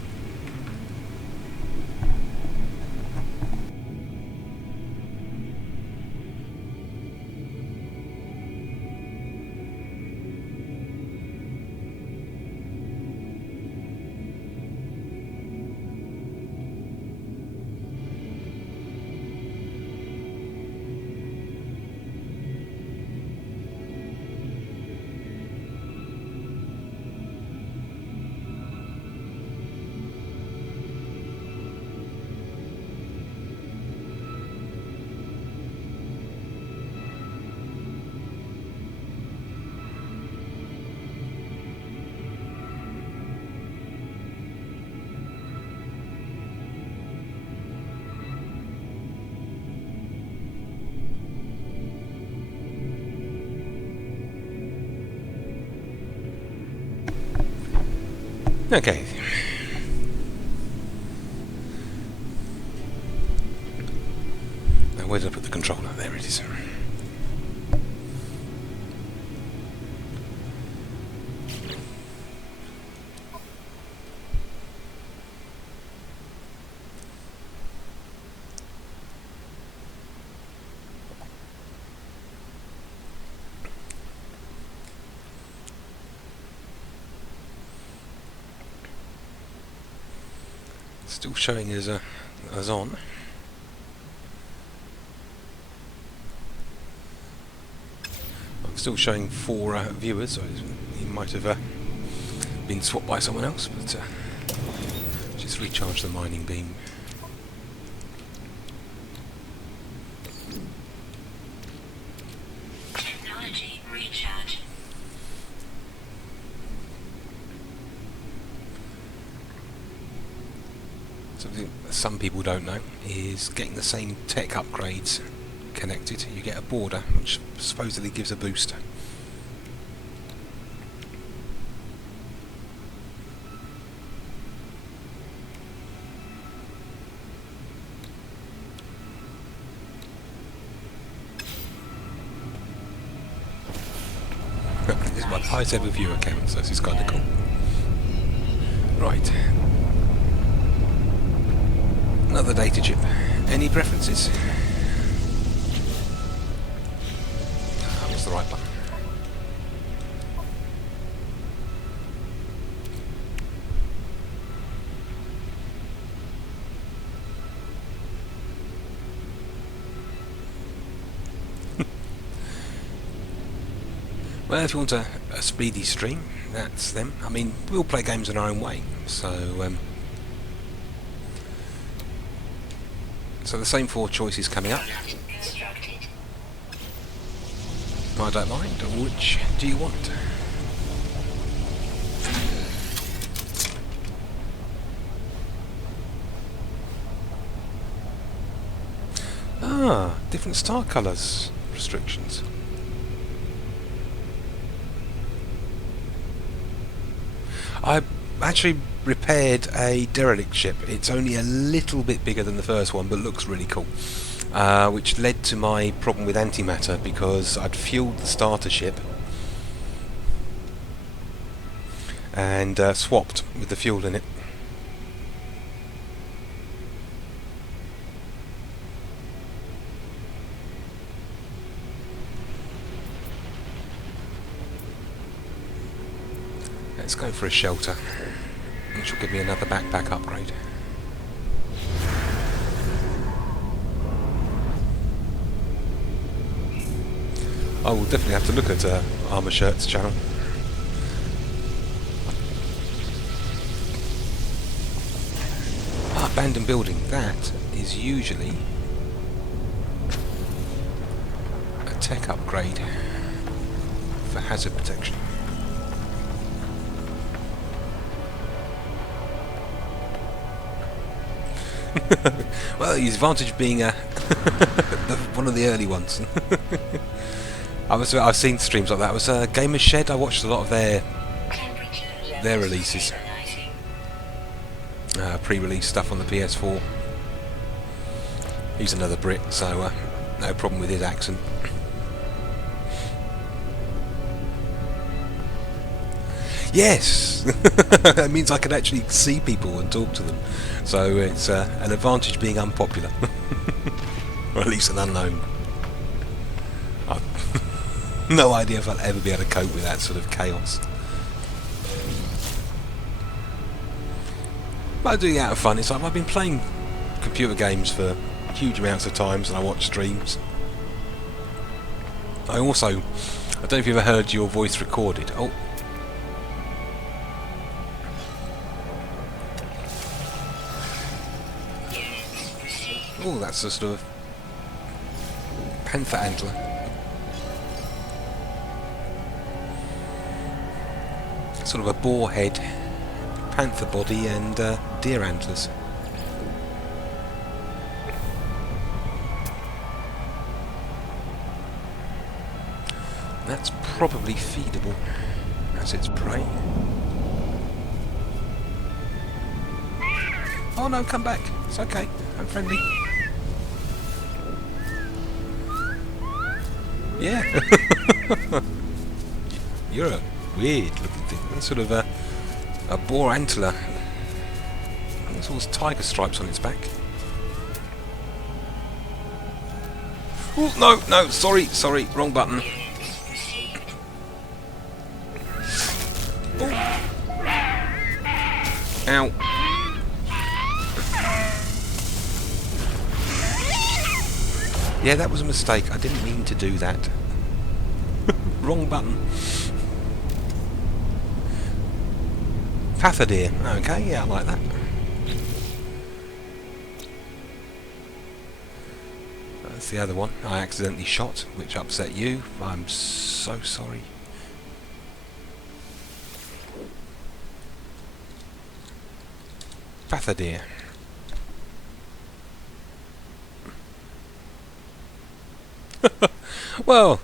Okay. Now, where did I put the controller? There it is. Still showing as on. I'm still showing 4 viewers, so he might have been swapped by someone else, but just recharge the mining beam. Technology recharge. Something that some people don't know is getting the same tech upgrades connected. You get a border which supposedly gives a boost. This is my highest ever viewer count, so this is kind of cool. Right. Another data chip. Any preferences? That was the right button. Well, if you want a speedy stream, that's them. I mean, we'll play games in our own way, so so the same 4 choices coming up. Constructed. I don't mind. Which do you want? Ah, different star colours restrictions. I actually repaired a derelict ship. It's only a little bit bigger than the first one, but looks really cool. Which led to my problem with antimatter, because I'd fueled the starter ship and swapped with the fuel in it. Let's go for a shelter, which will give me another backpack upgrade. I will definitely have to look at Armour Shirt's channel. Abandoned building. That is usually a tech upgrade for hazard protection. Well, the advantage of being one of the early ones. I've seen streams like that. It was Gamer's Shed. I watched a lot of their releases, pre-release stuff on the PS4. He's another Brit, so no problem with his accent. Yes, that means I can actually see people and talk to them. So it's an advantage being unpopular, or at least an unknown. I've no idea if I'll ever be able to cope with that sort of chaos. But I do it out of fun. It's like I've been playing computer games for huge amounts of times, and I watch streams. I don't know if you've ever heard your voice recorded. Oh, that's a sort of panther antler. Sort of a boar head, panther body, and deer antlers. That's probably feedable as its prey. Oh no, come back. It's okay. I'm friendly. Yeah. You're a weird looking thing. It's sort of a boar antler. There's all tiger stripes on its back. Oh, no, sorry, wrong button. Ooh. Ow. Yeah, that was a mistake. I didn't mean to do that. Wrong button. Pathadeer. Okay, yeah, I like that. That's the other one I accidentally shot, which upset you. I'm so sorry. Pathadeer. Well,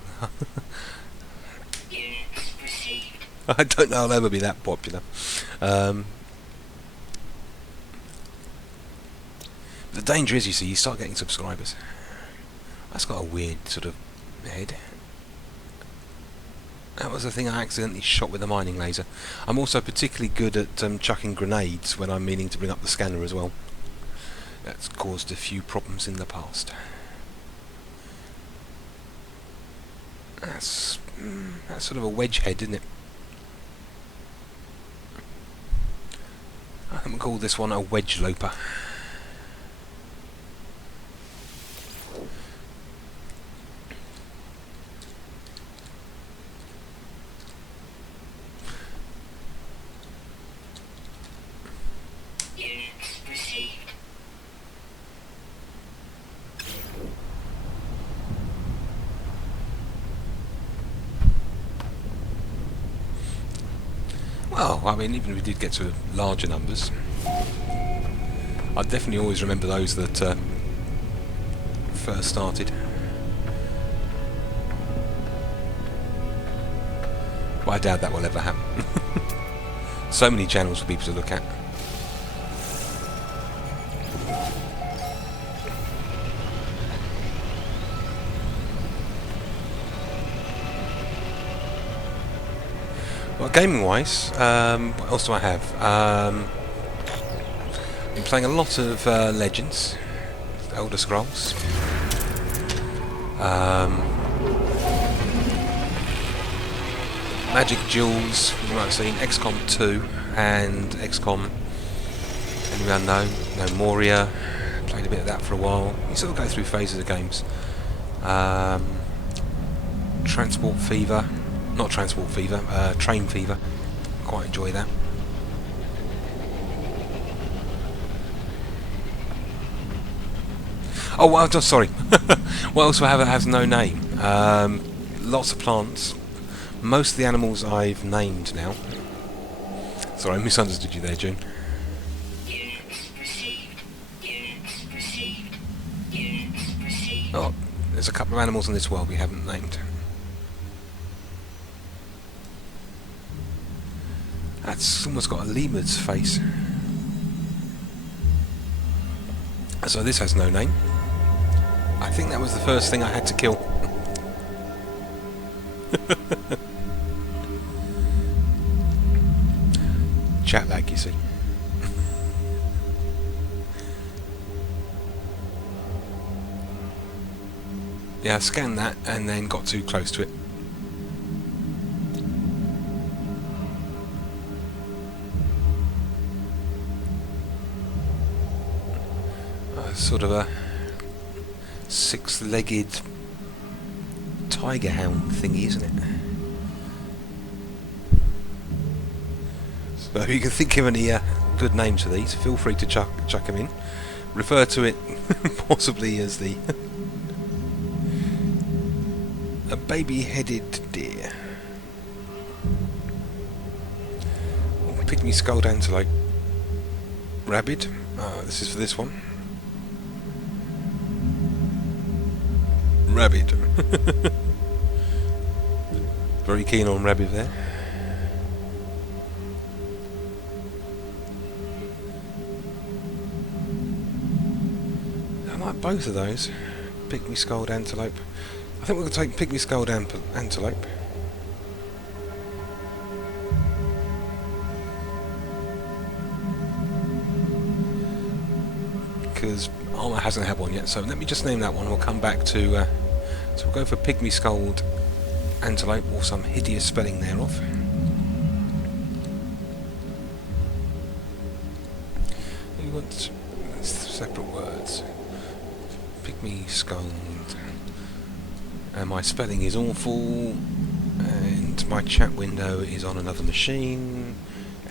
I don't know I'll ever be that popular. The danger is, you see, you start getting subscribers. That's got a weird sort of head. That was the thing I accidentally shot with a mining laser. I'm also particularly good at chucking grenades when I'm meaning to bring up the scanner as well. That's caused a few problems in the past. That's sort of a wedge head, isn't it? I think we'll call this one a wedge loper. well, I mean, even if we did get to larger numbers, I'd definitely always remember those that first started. But I doubt that will ever happen. So many channels for people to look at. Well, gaming-wise, what else do I have? I'm playing a lot of Legends, Elder Scrolls. Magic Duels, you might have seen, XCOM 2 and XCOM Enemy Unknown, no Moria, played a bit of that for a while. You sort of go through phases of games. Transport Fever, not Transport Fever, Train Fever, quite enjoy that. Oh, well, just sorry. What else do I have that has no name? Lots of plants. Most of the animals I've named now. Sorry, I misunderstood you there, June. Units received. Units received. Units received. Oh, there's a couple of animals in this world we haven't named. That's almost got a lemur's face. So this has no name. I think that was the first thing I had to kill. Chat lag, you see. Yeah, I scanned that and then got too close to it. Sort of a six-legged tiger hound thingy, isn't it? So if you can think of any good names for these, feel free to chuck them in. Refer to it possibly as the a baby-headed deer. Or pygmy skulled antelope. Rabbit. This is for this one. Rabbit. Very keen on rabbit there. I like both of those. Pygmy skulled antelope. I think we're going to take pygmy skulled antelope. Because Armour hasn't had one yet, so let me just name that one. We'll come back to. So we'll go for pygmy skulled antelope, or some hideous spelling thereof. We want separate words. Pygmy skulled. And my spelling is awful. And my chat window is on another machine.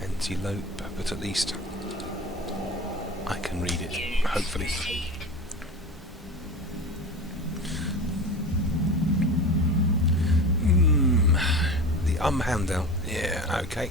Antelope, but at least I can read it, hopefully. The handout. Yeah, okay.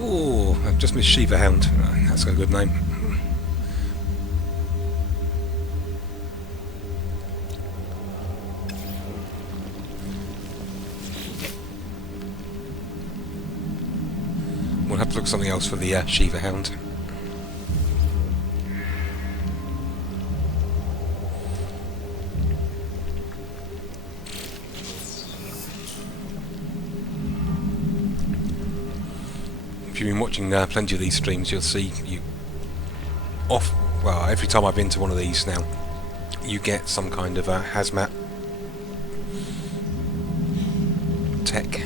Oh, I've just missed Shiva Hound. That's got a good name. We'll have to look at something else for the Shiva Hound. If you've been watching plenty of these streams, you'll see well, every time I've been to one of these now, you get some kind of a hazmat tech.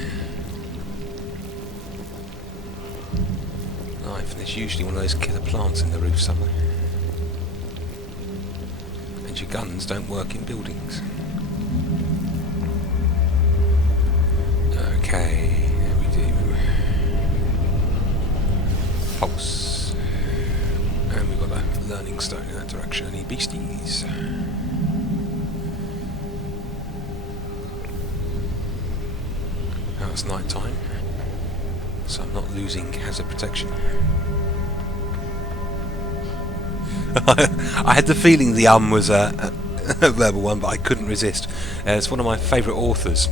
And there's usually one of those killer plants in the roof somewhere. And your guns don't work in buildings. Okay, there we do. pulse. And we've got a learning stone in that direction. Any beasties? Now it's night time, so I'm not losing hazard protection. I had the feeling the was a verbal one, but I couldn't resist. It's one of my favourite authors,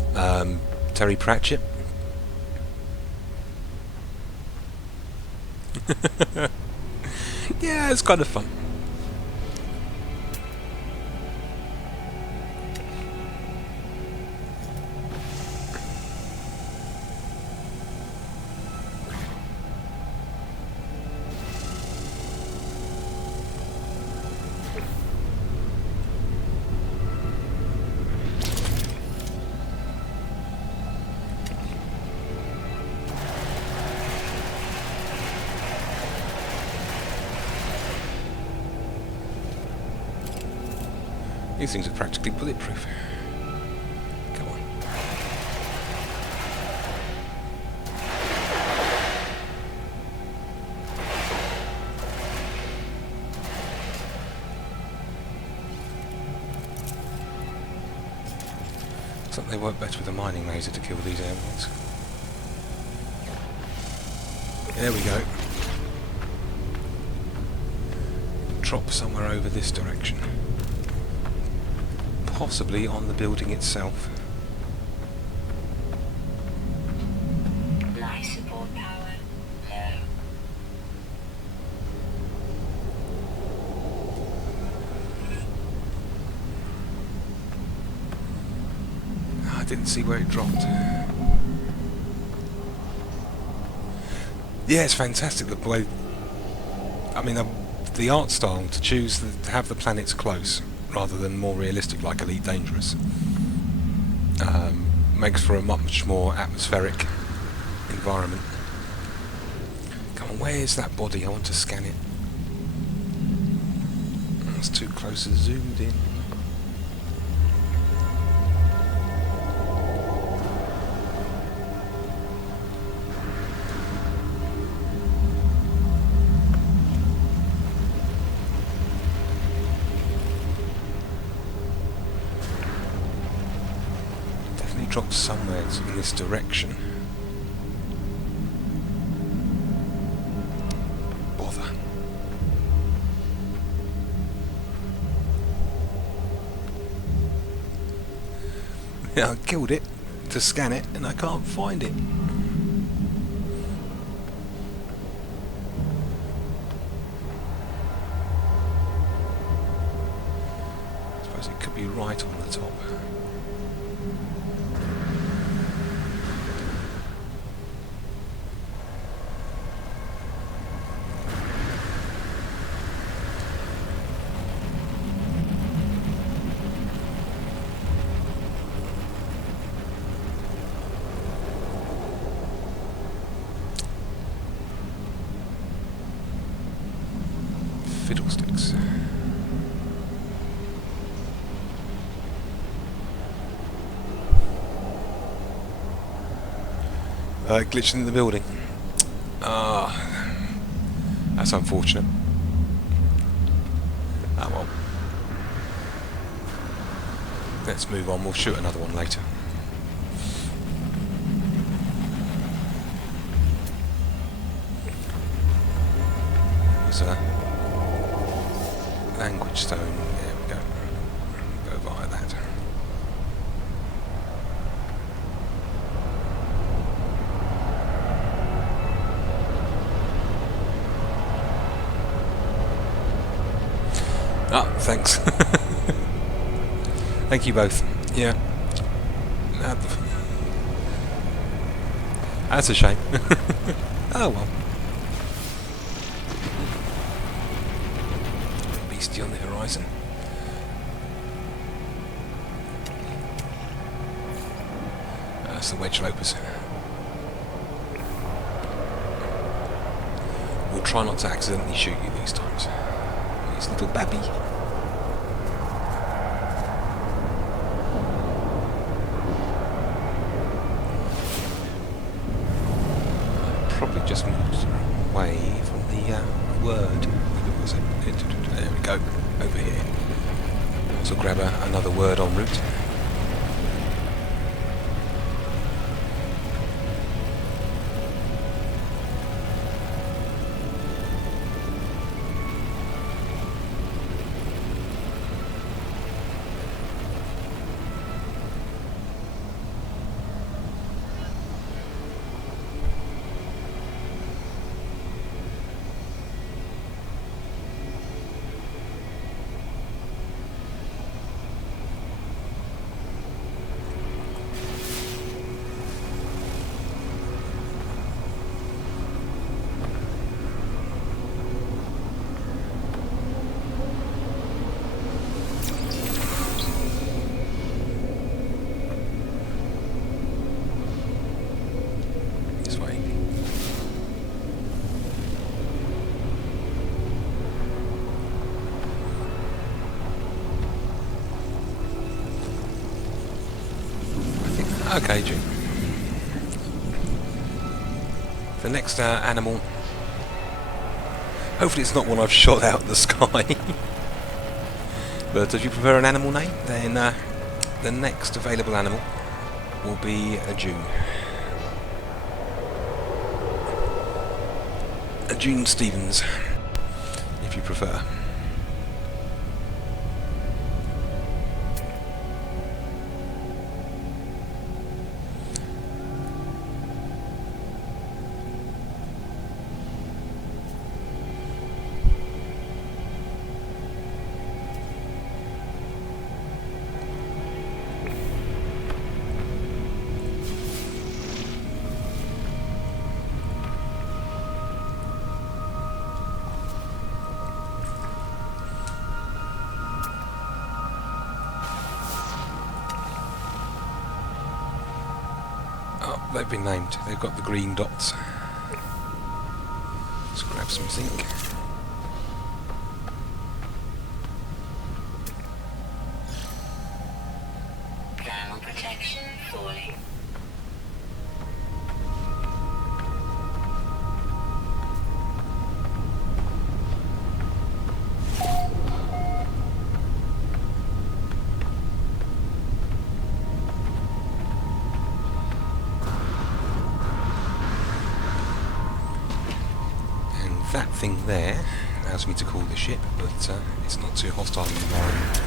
Terry Pratchett. Yeah, it's kind of fun. These things are practically bulletproof. Come on. Looks like they work better with a mining laser to kill these airbornes. There we go. Drop somewhere over this direction. Possibly on the building itself. Life support power low. I didn't see where it dropped. Yeah, it's fantastic the way. I mean, the art style to choose to have the planets close rather than more realistic like Elite Dangerous makes for a much more atmospheric environment. Come on, where is that body? I want to scan it. It's too close, zoomed in. Dropped somewhere in this direction. Bother. Yeah, I killed it to scan it and I can't find it. I suppose it could be right on the top. Fiddlesticks. Glitched in the building. That's unfortunate. Ah well. Let's move on, we'll shoot another one later. There's a language stone, there we go. Go via that. Ah, thanks. Thank you both. Yeah. That's a shame. Oh well. Beastie on the horizon. That's the wedge lopers. We'll try not to accidentally shoot you these times. These little babby. Probably just moved away from over here. So grab another word en route. This way. Okay, June. The next animal. Hopefully it's not one I've shot out of the sky. But if you prefer an animal name, then the next available animal will be a June. A June Stevens, if you prefer. They've been named. They've got the green dots. Let's grab some zinc. Thermal protection falling. That thing there allows me to call the ship, but it's not too hostile an environment.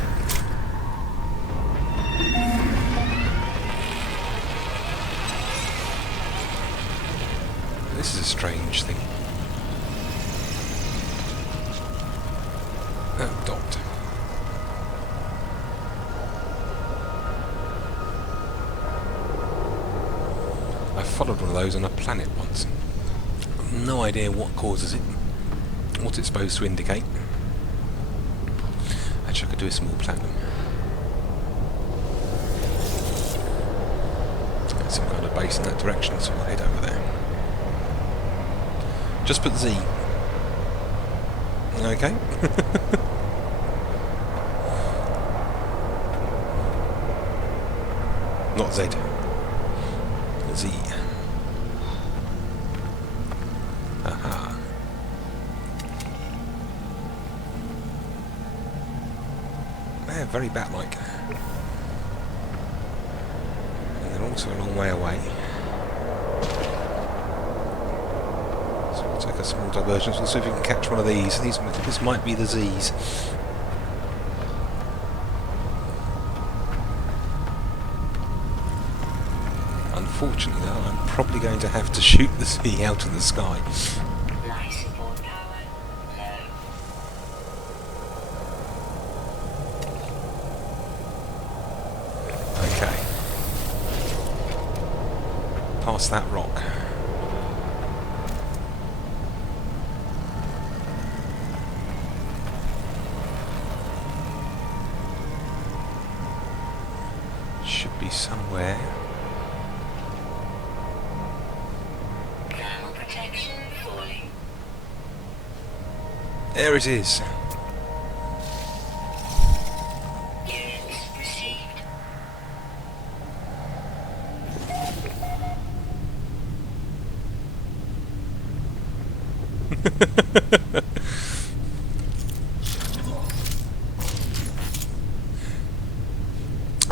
This is a strange thing. Oh, dot. I followed one of those on a planet once. No idea what causes it, what it's supposed to indicate. Actually, I could do with some more platinum. There's some kind of base in that direction, so we'll head over there. Just put Z. Okay. Not Z. Z. Aha. They're very bat-like. And they're also a long way away. So we'll take a small divergence. We'll see if we can catch one of these. This might be the Z's. Unfortunately though, I'm probably going to have to shoot the Z out of the sky. Life support power low. Okay. Past that rock. Should be somewhere. Thermal protection falling. There it is. Units received.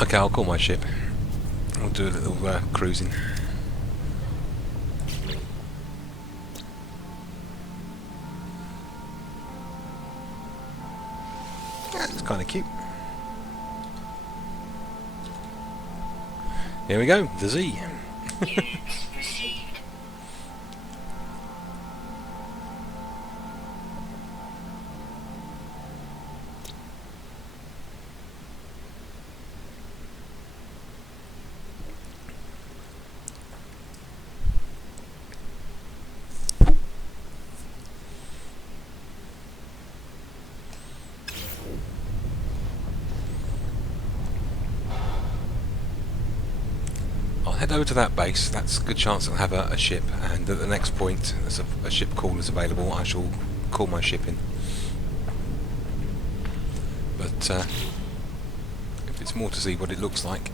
Okay, I'll call my ship. We'll do a little cruising. Yeah, it's kind of cute. Here we go, the Z. Units received. I'll head over to that base. That's a good chance I'll have a ship, and at the next point there's a ship call is available. I shall call my ship in. But if it's more to see what it looks like,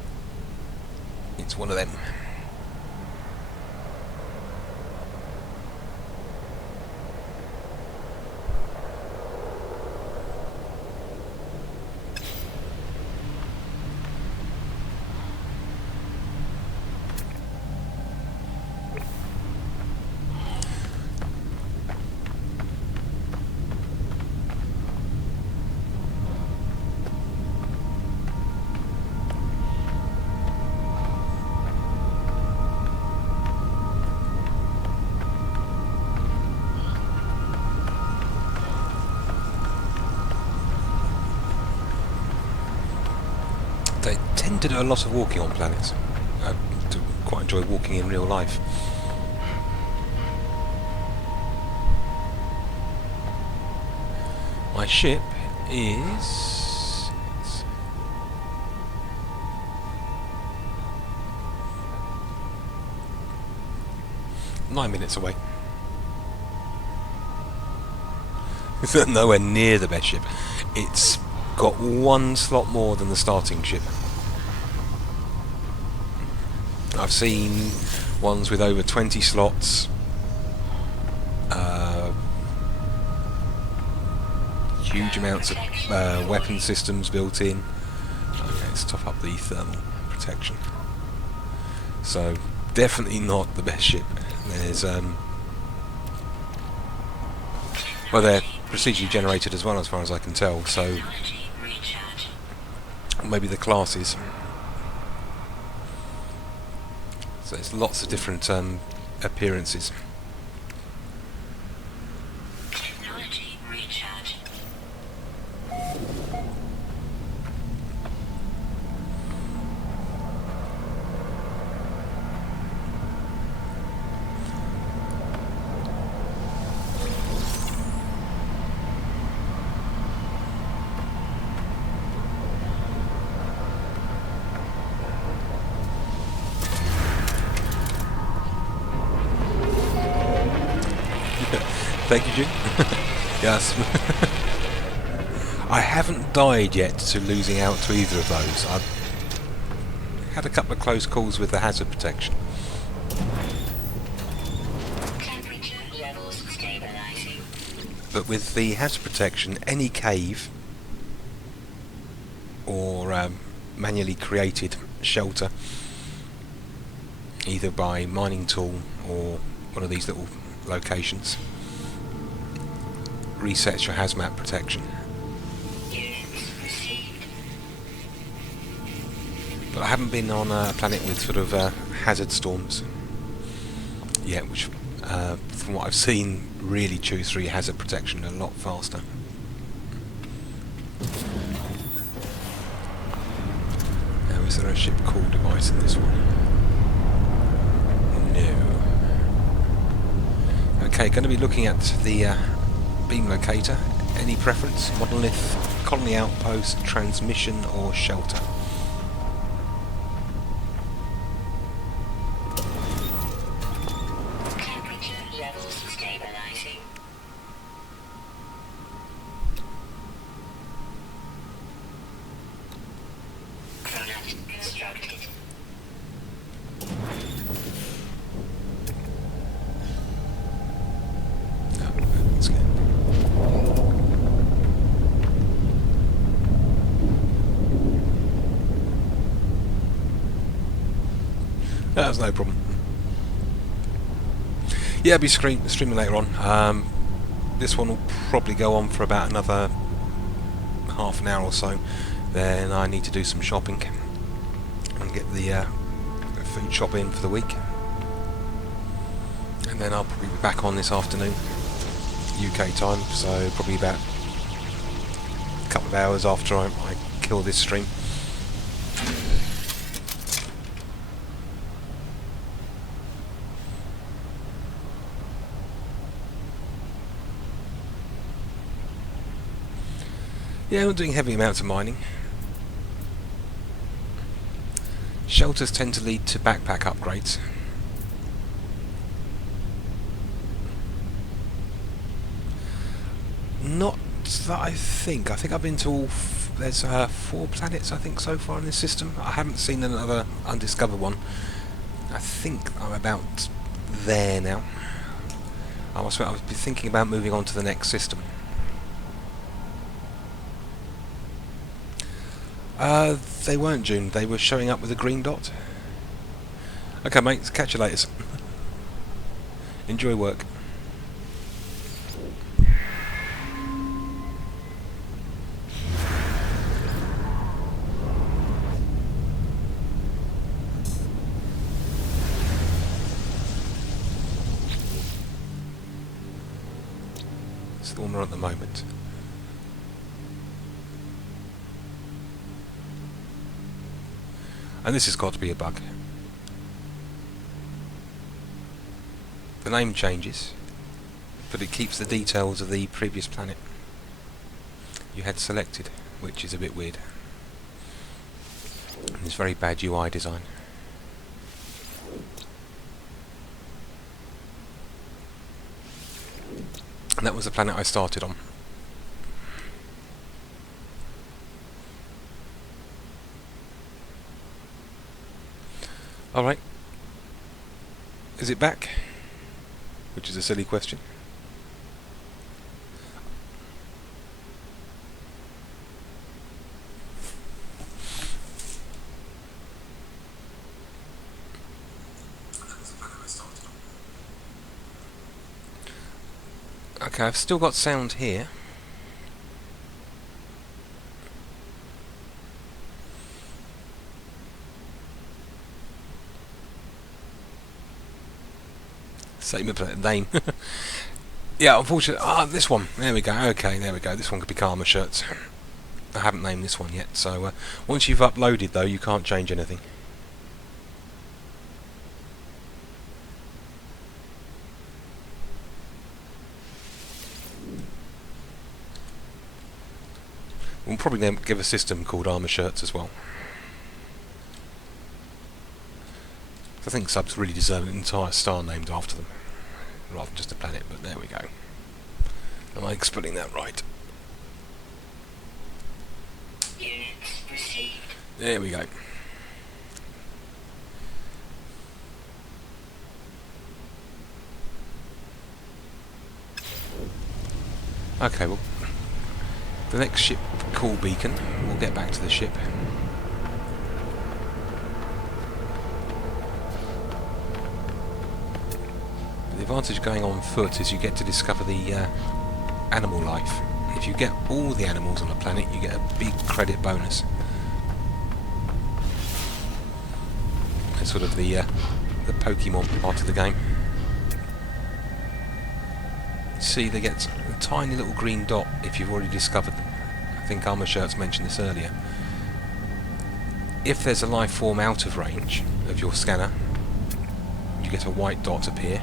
it's one of them. They tend to do a lot of walking on planets. I do quite enjoy walking in real life. My ship is... 9 minutes away. It's nowhere near the best ship. It's got one slot more than the starting ship. I've seen ones with over 20 slots, huge amounts of weapon systems built in. Okay, let's top up the thermal protection. So definitely not the best ship. There's well, they're procedurally generated as well, as far as I can tell. So Technology recharge. maybe the classes. So there's lots of different appearances. Technology recharge. Thank you, Jim. Yes. I haven't died yet to losing out to either of those. I've had a couple of close calls with the hazard protection. Temperature levels stabilizing. But with the hazard protection, any cave or manually created shelter, either by mining tool or one of these little locations, resets your hazmat protection. Units received. But I haven't been on a planet with sort of hazard storms yet, which from what I've seen really chew through your hazard protection a lot faster. Now, is there a ship call device in this one? No. Okay, going to be looking at the beam locator. Any preference? Monolith, colony outpost, transmission or shelter? Temperature levels stabilizing. Product constructed. No, that's good. That's no problem. Yeah, I'll be streaming later on. This one will probably go on for about another half an hour or so. Then I need to do some shopping and get the food shop in for the week. And then I'll probably be back on this afternoon, UK time, so probably about a couple of hours after I kill this stream. Yeah, I'm doing heavy amounts of mining. Shelters tend to lead to backpack upgrades. Not that I think. I think I've been to all... there's 4 planets, I think, so far in this system. I haven't seen another undiscovered one. I think I'm about there now. I was thinking about moving on to the next system. They weren't, June. They were showing up with a green dot. Okay, mate. Catch you later. Enjoy work. Stormer at the moment. And this has got to be a bug. The name changes, but it keeps the details of the previous planet you had selected, which is a bit weird. And it's very bad UI design. And that was the planet I started on. Alright. Is it back? Which is a silly question. Okay, I've still got sound here. Same name. Yeah, unfortunately. This one. There we go. Okay, there we go. This one could be Karma shirts. I haven't named this one yet. So once you've uploaded, though, you can't change anything. We'll probably give a system called Armour Shirts as well. I think subs really deserve an entire star named after them, rather than just a planet, but there we go. Am I spelling that right? Units received. There we go. Okay, well, the next ship, call beacon. We'll get back to the ship. The advantage of going on foot is you get to discover the animal life. If you get all the animals on the planet, you get a big credit bonus. It's sort of the Pokemon part of the game. See, they get a tiny little green dot if you've already discovered them. I think Armour Shirts mentioned this earlier. If there's a life form out of range of your scanner, you get a white dot appear,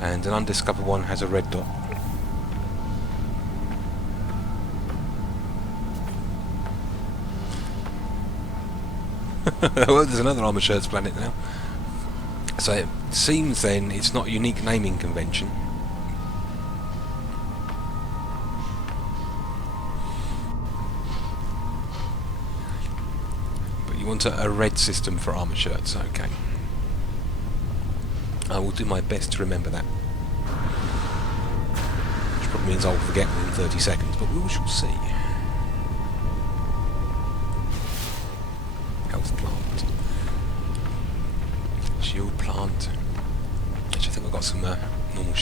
and an undiscovered one has a red dot. Well, there's another Armour Shirts planet now. So it seems then it's not a unique naming convention. But you want a red system for Armour Shirts, okay. I will do my best to remember that. Which probably means I'll forget within 30 seconds, but we shall see. Health plant.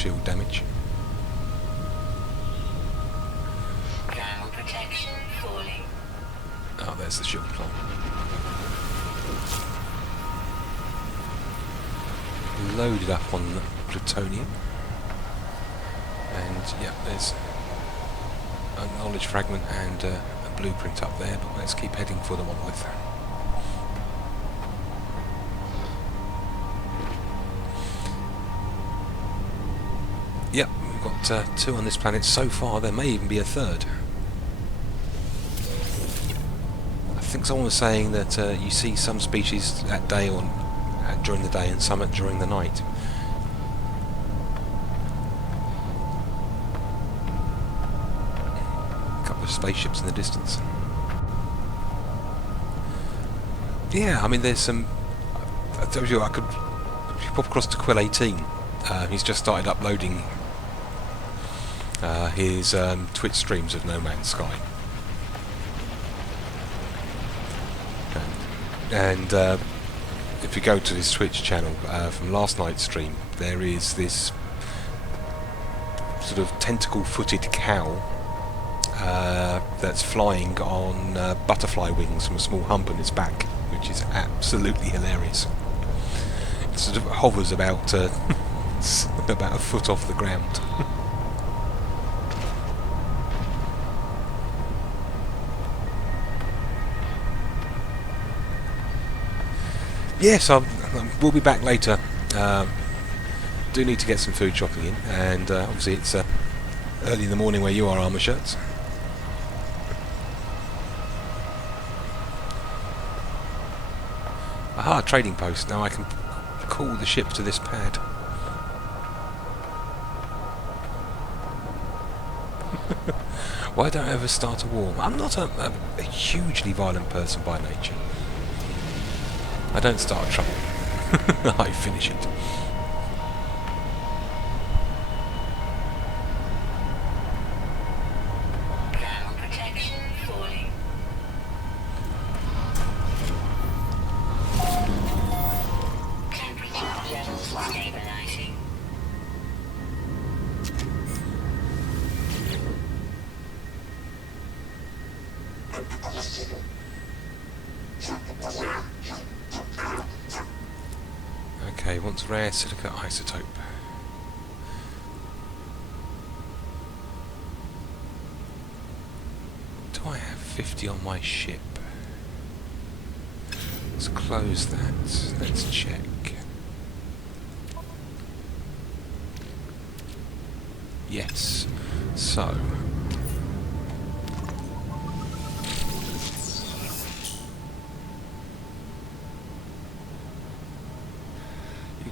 shield damage. Thermal protection falling. Oh, there's the shield plant. Loaded up on plutonium. And yeah, there's a knowledge fragment and a blueprint up there, but let's keep heading for the monolith. Yep, we've got 2 on this planet so far. There may even be a third. I think someone was saying that you see some species at day or during the day and some during the night. A couple of spaceships in the distance. Yeah, I mean, there's some. I told you I could pop across to Quill 18. He's just started uploading his Twitch streams of No Man's Sky. And if you go to his Twitch channel from last night's stream, there is this sort of tentacle-footed cow that's flying on butterfly wings from a small hump on its back, which is absolutely hilarious. It sort of hovers about about a foot off the ground. Yes, we'll be back later. Do need to get some food shopping in, and obviously it's early in the morning where you are, Armour Shirts. Aha, trading post. Now I can call the ship to this pad. Why don't I ever start a war? I'm not a hugely violent person by nature. I don't start trouble. I finish it. Thermal protection falling. Temperature levels stabilizing. Okay, wants rare silica isotope. Do I have 50 on my ship? Let's close that. Let's check. Yes. So.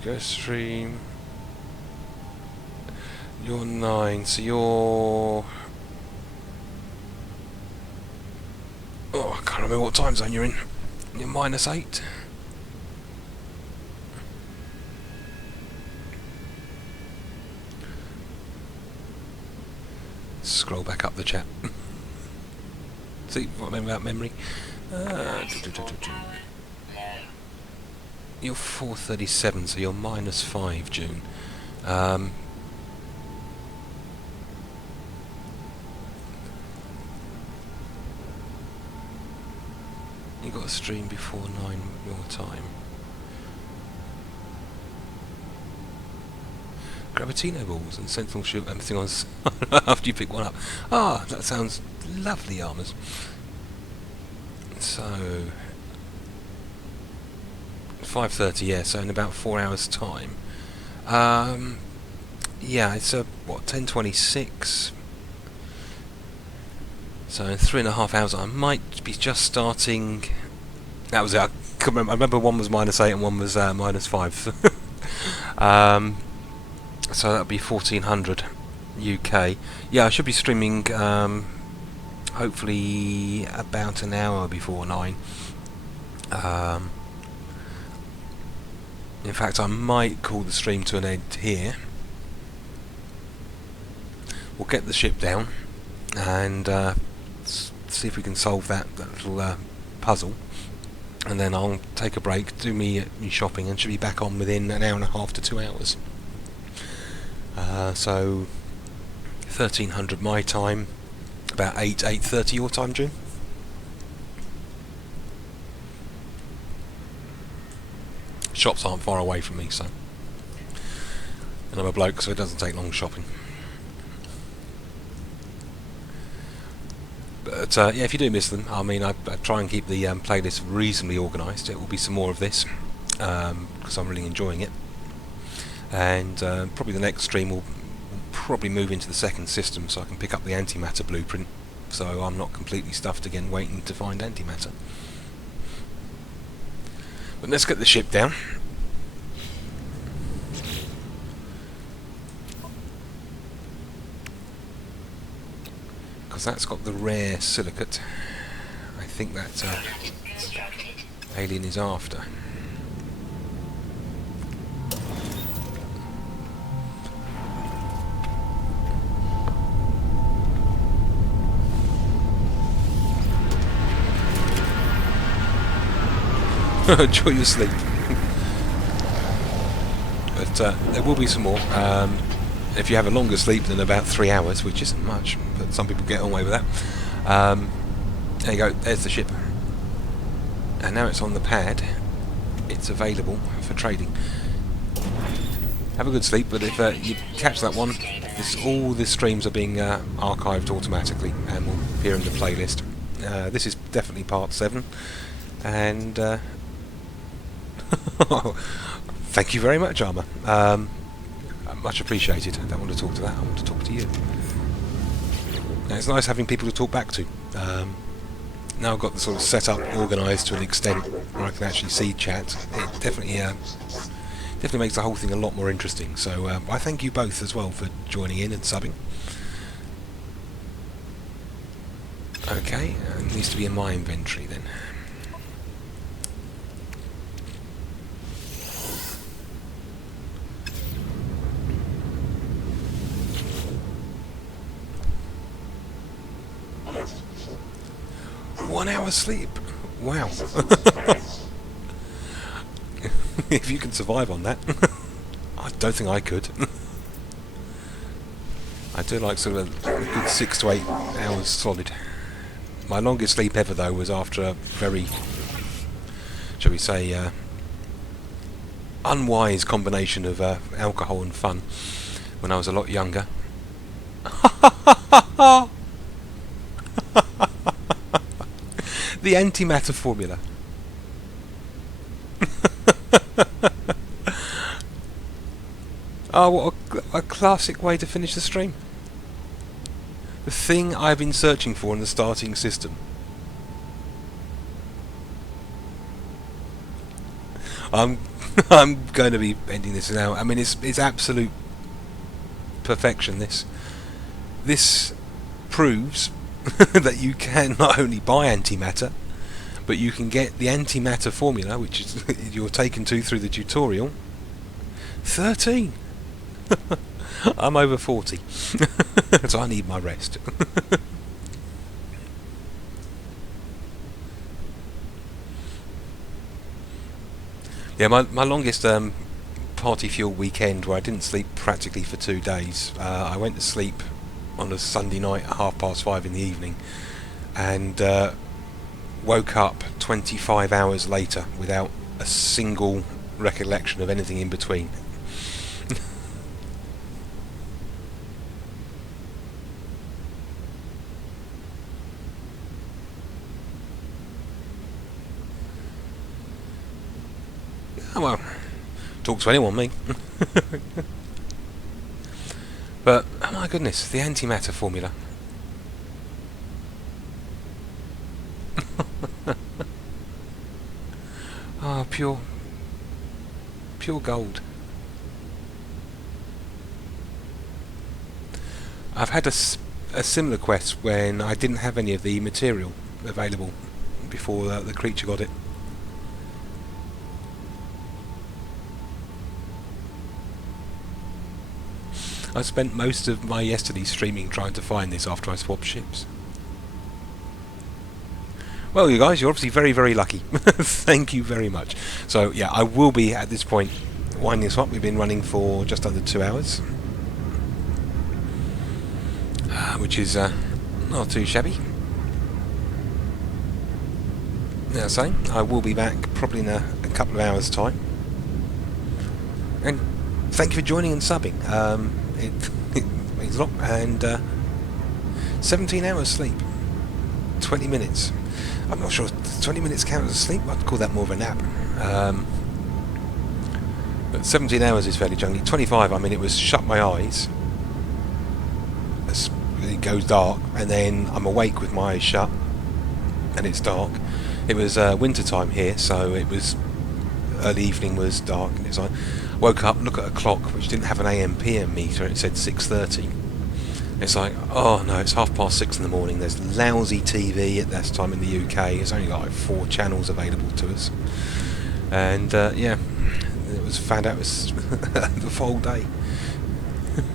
Go stream. You're 9, so you're. Oh, I can't remember what time zone you're in. You're -8. Scroll back up the chat. See what I mean about memory. You're 4:37, so you're -5, June. You got a stream before 9 your time. Gravitino balls and sentinel shield, everything on after you pick one up. Ah, that sounds lovely, Armours. So 5:30, yeah, so in about 4 hours' time. Yeah, it's what, 10:26. So in 3.5 hours, I might be just starting. That was it. I remember one was -8 and one was -5. So that'll be 1400 UK. Yeah, I should be streaming. Hopefully about an hour before 9. In fact, I might call the stream to an end here. We'll get the ship down and see if we can solve that little puzzle, and then I'll take a break, do me shopping, and should be back on within an hour and a half to 2 hours. So 1300 my time, about 8:30 your time, June. Shops aren't far away from me, so, and I'm a bloke, so it doesn't take long shopping. But yeah, if you do miss them, I mean, I try and keep the playlist reasonably organised. It will be some more of this because I'm really enjoying it, and probably the next stream will probably move into the second system, so I can pick up the antimatter blueprint, so I'm not completely stuffed again waiting to find antimatter. But let's get the ship down. Because that's got the rare silicate. I think that alien is after. Enjoy your sleep. But there will be some more. If you have a longer sleep than about 3 hours, which isn't much, but some people get away with that. There you go, there's the ship. And now it's on the pad. It's available for trading. Have a good sleep, but if you catch that one, all the streams are being archived automatically and will appear in the playlist. This is definitely part 7, and thank you very much, Armour. Much appreciated. I don't want to talk to that, I want to talk to you. Now, it's nice having people to talk back to. Now I've got the sort of setup organised to an extent where I can actually see chat. It definitely makes the whole thing a lot more interesting. So I thank you both as well for joining in and subbing. Okay, it needs to be in my inventory then. One hour sleep. Wow. If you can survive on that. I don't think I could. I do like sort of a good 6 to 8 hours solid. My longest sleep ever, though, was after a very, shall we say, unwise combination of alcohol and fun when I was a lot younger. The antimatter formula. Oh, what a classic way to finish the stream. The thing I've been searching for in the starting system. I'm going to be ending this now. I mean, it's absolute perfection. This proves that you can not only buy antimatter, but you can get the antimatter formula, which is you're taken to through the tutorial. 13. I'm over 40, so I need my rest. Yeah, my longest party fuel weekend, where I didn't sleep practically for 2 days. I went to sleep on a Sunday night at 5:30 in the evening, and woke up 25 hours later without a single recollection of anything in between. Oh, well, talk to anyone, me. But, oh my goodness, the antimatter formula. Ah, pure gold. I've had a similar quest when I didn't have any of the material available before the creature got it. I spent most of my yesterday streaming trying to find this after I swapped ships. Well, you guys, you're obviously very, very lucky. Thank you very much. So, yeah, I will be, at this point, winding this up. We've been running for just under 2 hours. which is not too shabby. Now, I will be back probably in a couple of hours' time. And thank you for joining and subbing. It means a lot. And 17 hours sleep, 20 minutes. I'm not sure if 20 minutes counts as sleep. I'd call that more of a nap. But 17 hours is fairly chunky. 25, I mean, it was shut my eyes. It goes dark, and then I'm awake with my eyes shut, and it's dark. It was winter time here, so it was early evening was dark, and it's like woke up, look at a clock which didn't have an AM PM meter, and it said 6:30. It's like, oh no, it's 6:30 in the morning. There's lousy TV at this time in the UK. There's only like 4 channels available to us, and yeah, it was found out it was the full day.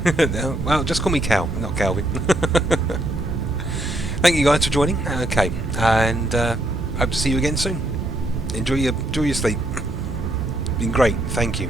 No, well, just call me Cal, not Calvin. Thank you guys for joining. Okay, and hope to see you again soon. Enjoy your sleep. Been great. Thank you.